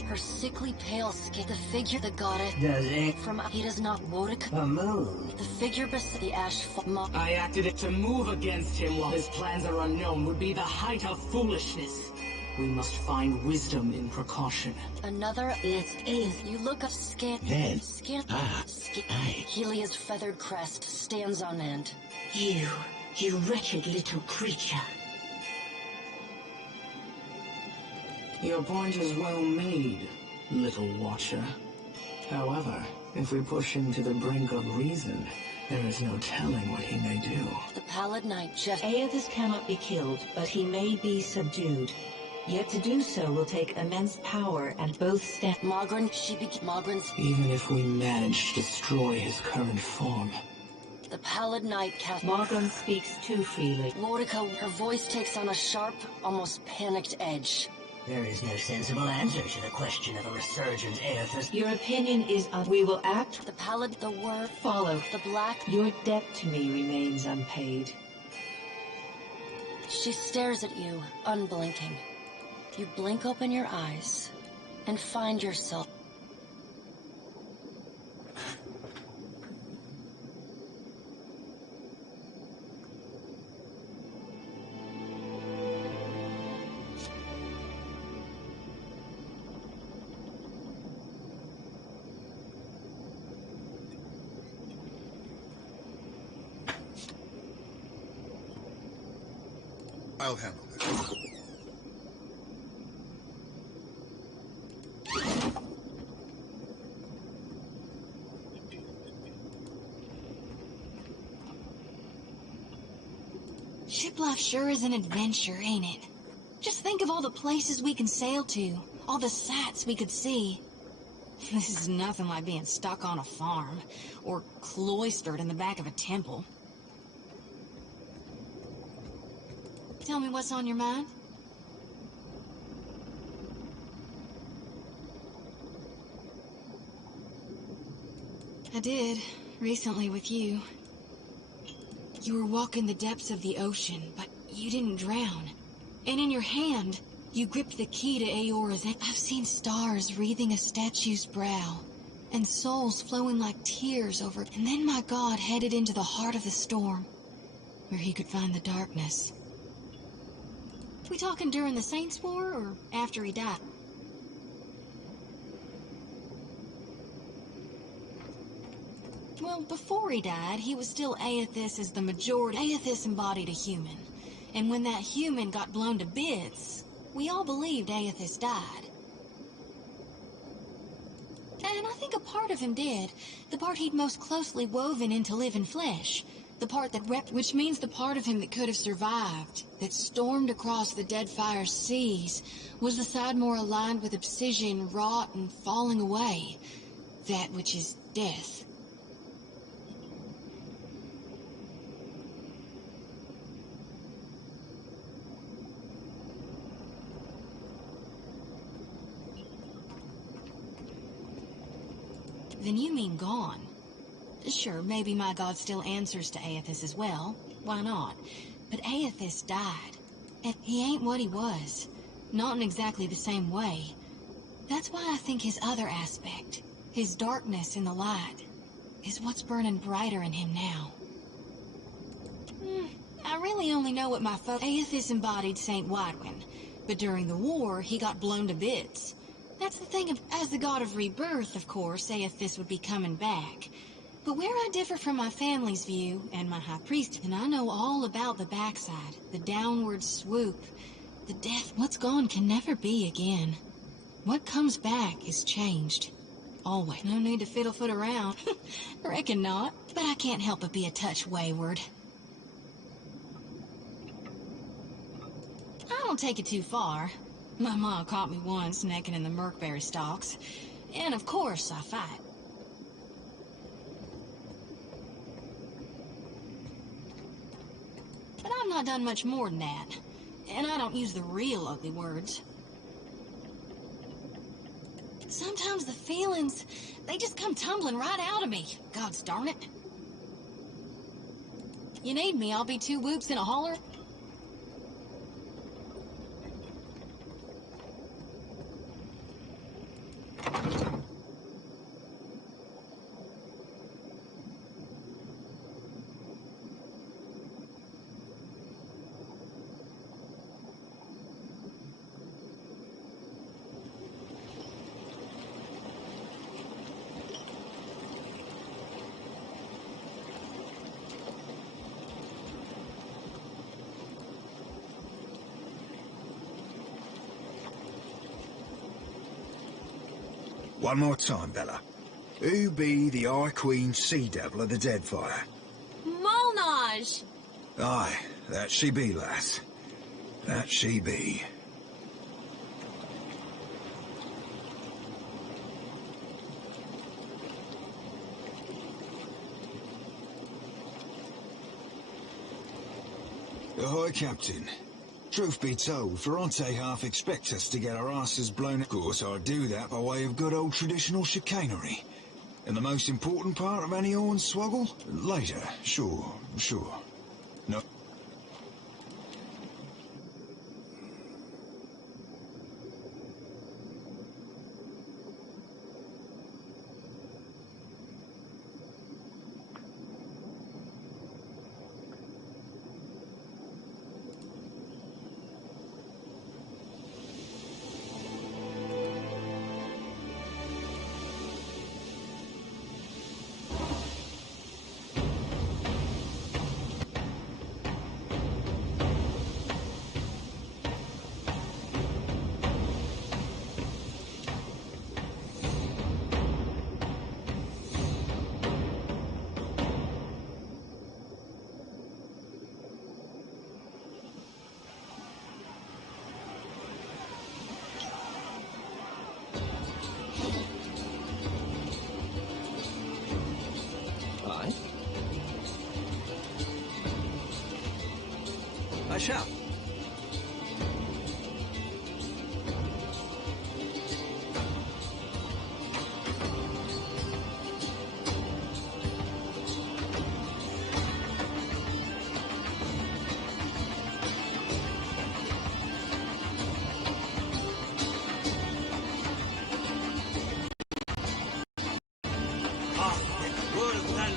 Her sickly pale skin, the figure, the goddess. Does it? From he does not Wodik. A moon. The figure beside the ash. I acted it to move against him while his plans are unknown would be the height of foolishness. We must find wisdom in precaution. Another is you look up skin. Then. Skin. Skin. Helia's feathered crest stands on end. You wretched little creature. Your point is well made, little watcher. However, if we push him to the brink of reason, there is no telling what he may do. The pallid night just... Aethys cannot be killed, but he may be subdued. Yet to do so will take immense power, and both stand... Mogren's... Even if we manage to destroy his current form. The pallid night cast... Mogren speaks too freely. Wotika, her voice takes on a sharp, almost panicked edge. There is no sensible answer to the question of a resurgent Aethys. Your opinion is we will act. The pallid, the word... Follow. The black... Your debt to me remains unpaid. She stares at you, unblinking. You blink open your eyes, and find yourself... I'll handle it. Ship life sure is an adventure, ain't it? Just think of all the places we can sail to, all the sights we could see. This is nothing like being stuck on a farm, or cloistered in the back of a temple. Tell me what's on your mind? I did, recently with you. You were walking the depths of the ocean, but you didn't drown. And in your hand, you gripped the key to Aora's... I've seen stars wreathing a statue's brow, and souls flowing like tears over... And then my god headed into the heart of the storm, where he could find the darkness. We talking during the Saints' War, or after he died? Well, before he died, he was still Aethys as the majority. Aethys embodied a human. And when that human got blown to bits, we all believed Aethys died. And I think a part of him did. The part he'd most closely woven into living flesh. The part that which means the part of him that could have survived, that stormed across the Deadfire's seas, was the side more aligned with obsidian, rot, and falling away. That which is death. Then you mean gone. Sure, maybe my god still answers to Aethys as well. Why not? But Aethys died. And he ain't what he was. Not in exactly the same way. That's why I think his other aspect, his darkness in the light, is what's burning brighter in him now. I really only know what my father... Aethys embodied Saint Widwin, but during the war, he got blown to bits. That's the thing, as the god of rebirth, of course, Aethys would be coming back. But where I differ from my family's view, and my high priest, and I know all about the backside, the downward swoop, the death, what's gone can never be again. What comes back is changed. Always. No need to fiddle-foot around. Reckon not. But I can't help but be a touch wayward. I don't take it too far. My mom caught me once necking in the merkberry stalks. And of course, I fight. But I've not done much more than that. And I don't use the real ugly words. Sometimes the feelings, they just come tumbling right out of me. Gods darn it. You need me, I'll be 2 whoops in a holler. One more time, Bella. Who be the Eye Queen Sea Devil of the Deadfire? Molnage! Aye, that she be, lass. That she be. Ahoy, Captain. Truth be told, Ferrante half expect us to get our asses blown. Of course, I do that by way of good old traditional chicanery. And the most important part of any hornswoggle? Later, sure. No. I shall.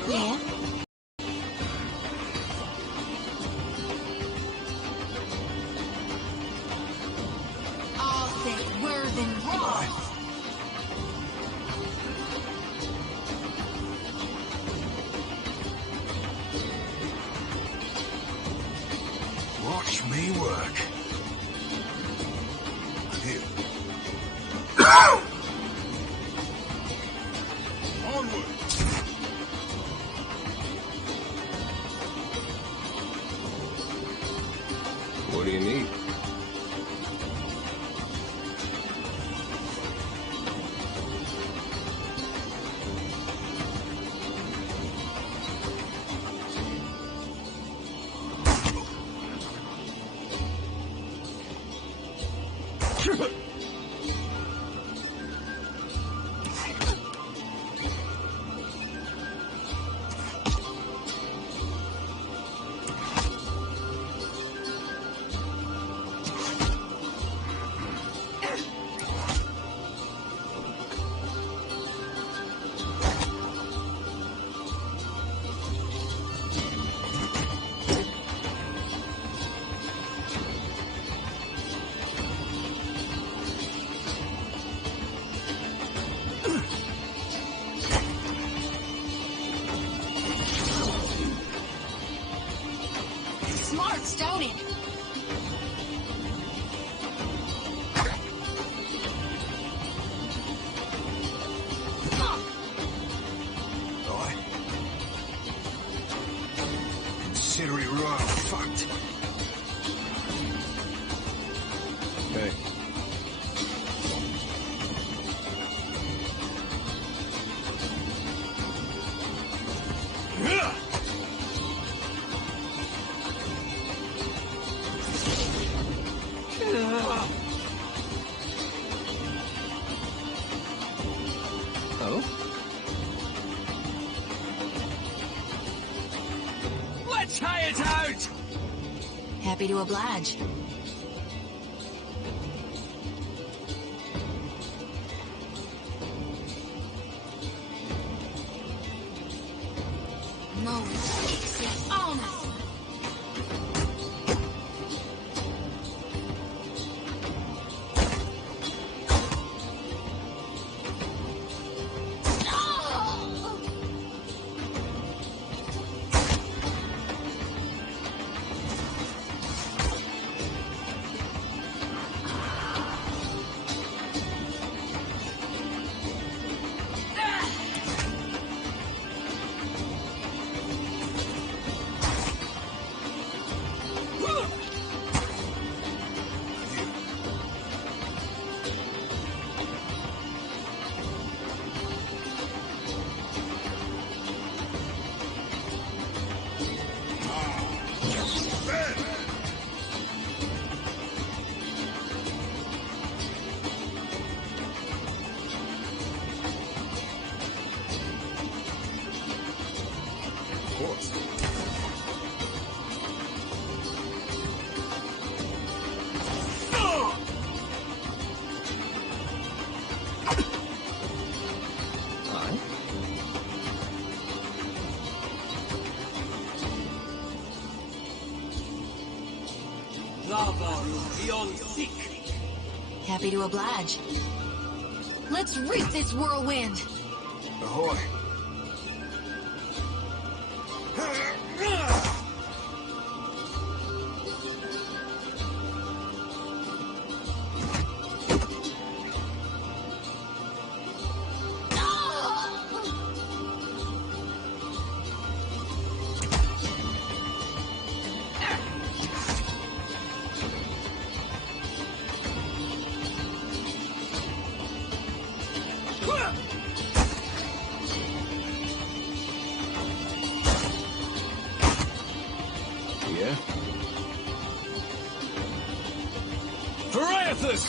Yeah? All set, word and raw. Watch me work. Here. Onward! What do you need? Okay. Oh? Let's hire it out! Happy to oblige. No, it's on us. Of course. Aye. Lava beyond sick. Happy to oblige. Let's reap this whirlwind. Ahoy. Yeah? Viriathus!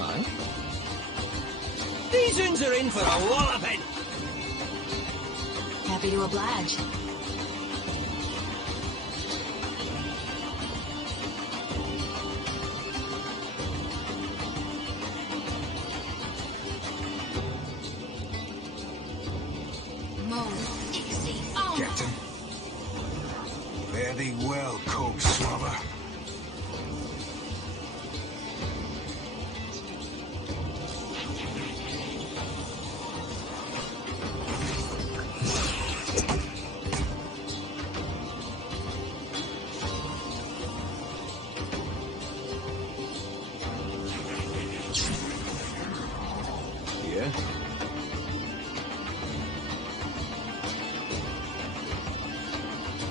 Aye. These uns are in for a walloping! Happy to oblige. Captain. Fare thee well, cold swabber. Yeah?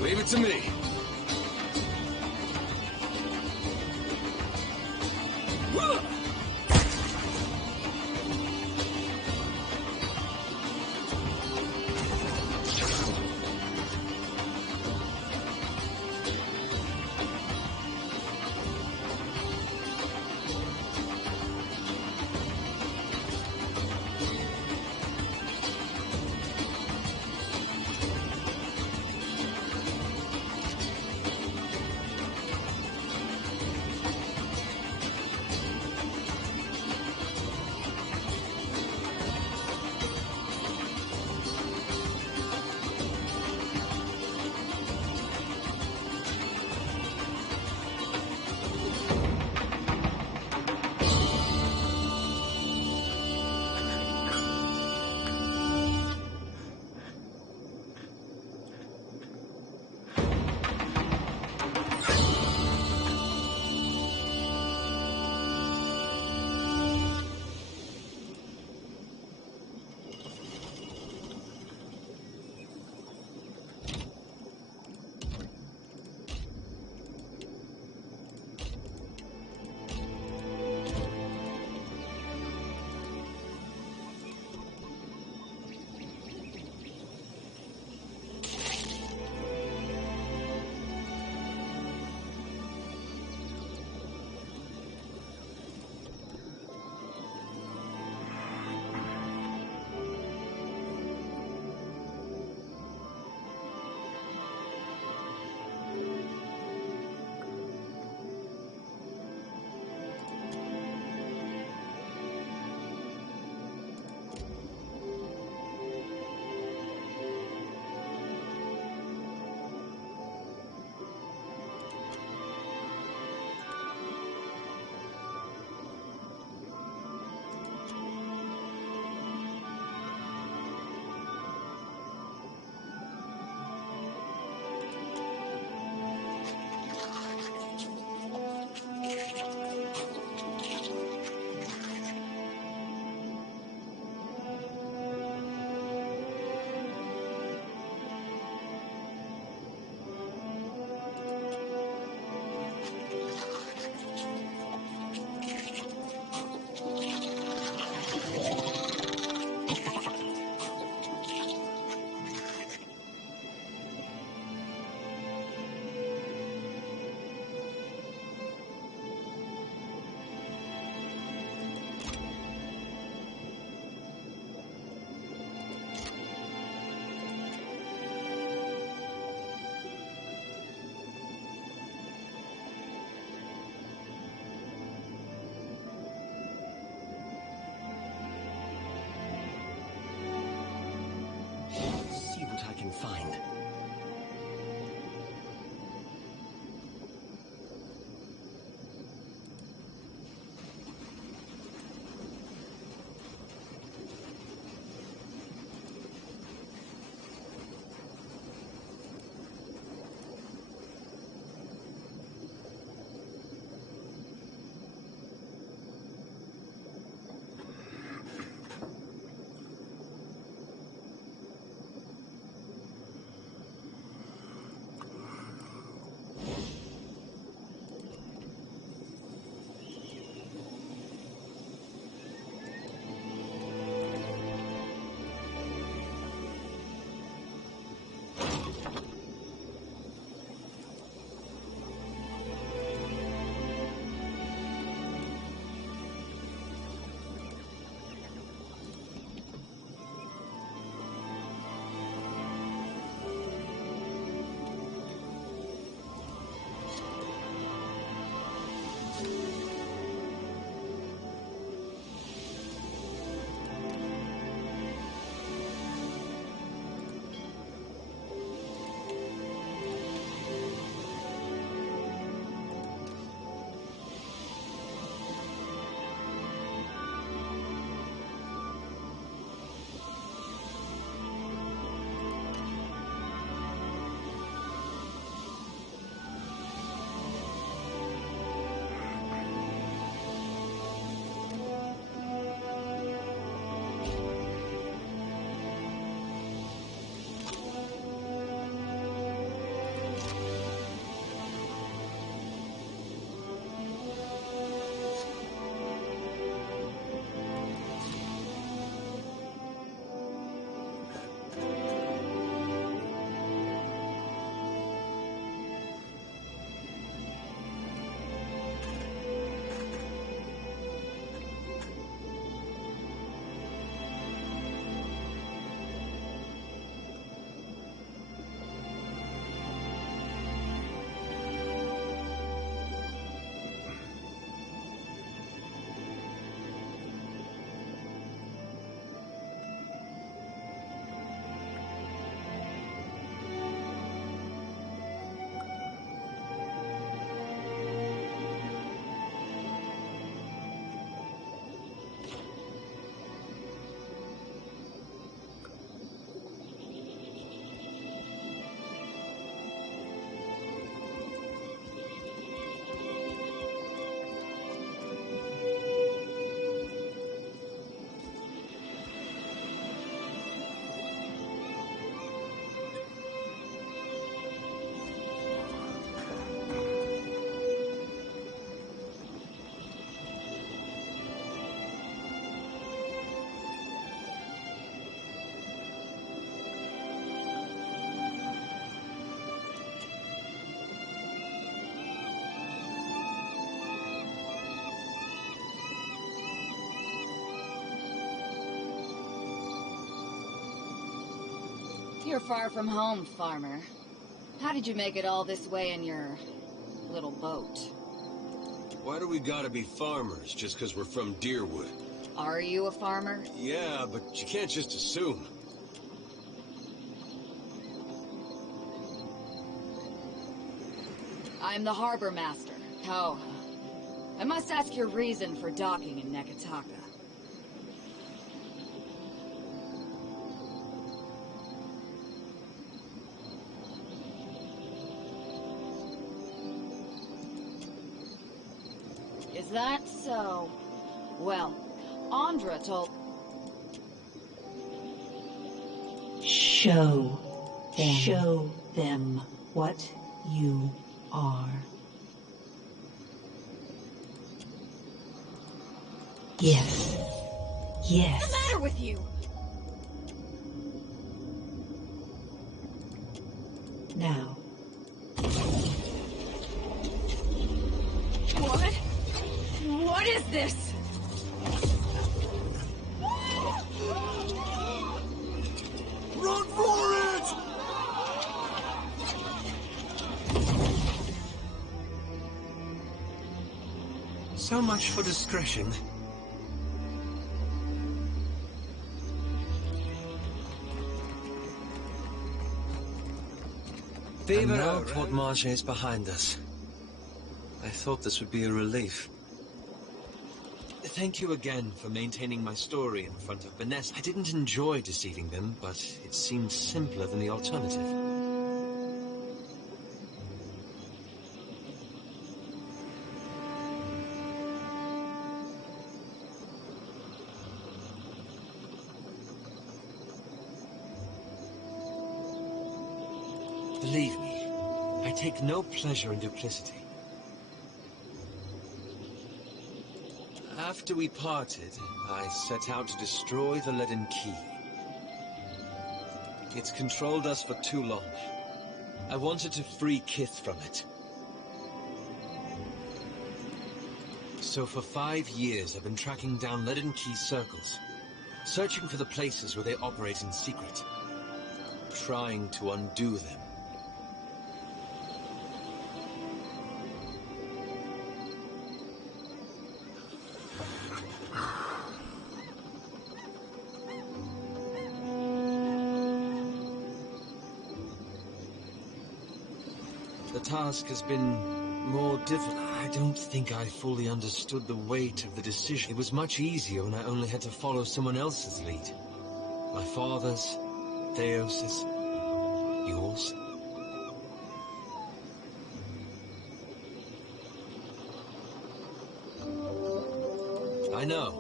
Leave it to me. You're far from home, farmer. How did you make it all this way in your little boat? Why do we gotta be farmers just because we're from Deerwood? Are you a farmer? Yeah, but you can't just assume. I'm the harbor master, Koha. I must ask your reason for docking in Nekataka. Is that so? Well, Andra told... Show them what you are. Yes. Yes. What's the matter with you? Now. What? What is this? Run for it! So much for discretion. And now Port Marche is behind us. I thought this would be a relief. Thank you again for maintaining my story in front of Benest. I didn't enjoy deceiving them, but it seemed simpler than the alternative. Believe me, I take no pleasure in duplicity. After we parted, I set out to destroy the Leaden Key. It's controlled us for too long. I wanted to free Kith from it. So for 5 years, I've been tracking down Leaden Key circles, searching for the places where they operate in secret, trying to undo them. The task has been more difficult. I don't think I fully understood the weight of the decision. It was much easier when I only had to follow someone else's lead. My father's, Theos's, yours. I know.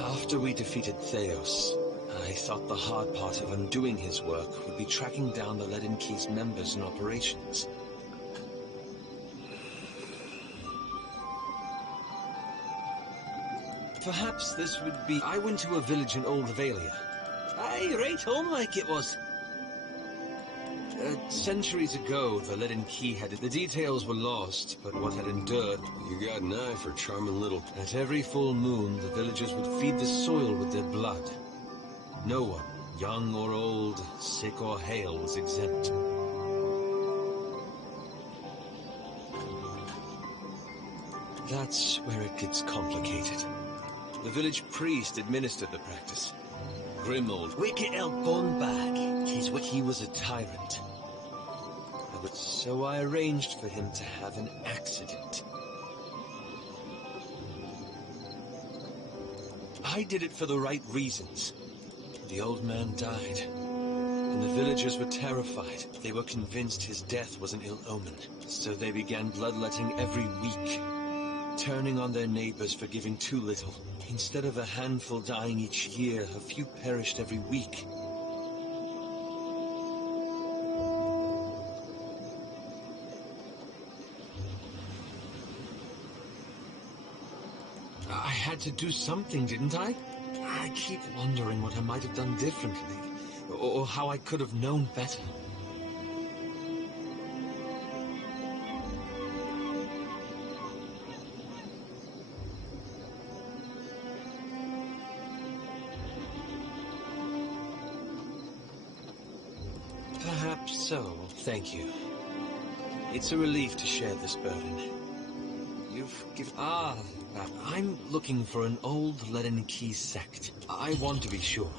After we defeated Theos, I thought the hard part of undoing his work would be tracking down the Leaden Key's members and operations. Perhaps this would be... I went to a village in Old Valia. Aye, right home like it was. Centuries ago, the Leaden Key had it. The details were lost, but what had endured... You got an eye for charming little... At every full moon, the villagers would feed the soil with their blood. No one, young or old, sick or hale, was exempt. That's where it gets complicated. The village priest administered the practice. Grim old wicked El Bonebag. He was a tyrant. So I arranged for him to have an accident. I did it for the right reasons. The old man died, and the villagers were terrified. They were convinced his death was an ill omen, so they began bloodletting every week, turning on their neighbors for giving too little. Instead of a handful dying each year, a few perished every week. I had to do something, didn't I? I keep wondering what I might have done differently, or how I could have known better. So, thank you. It's a relief to share this burden. You've given... I'm looking for an old Leaden Key sect. I want to be sure.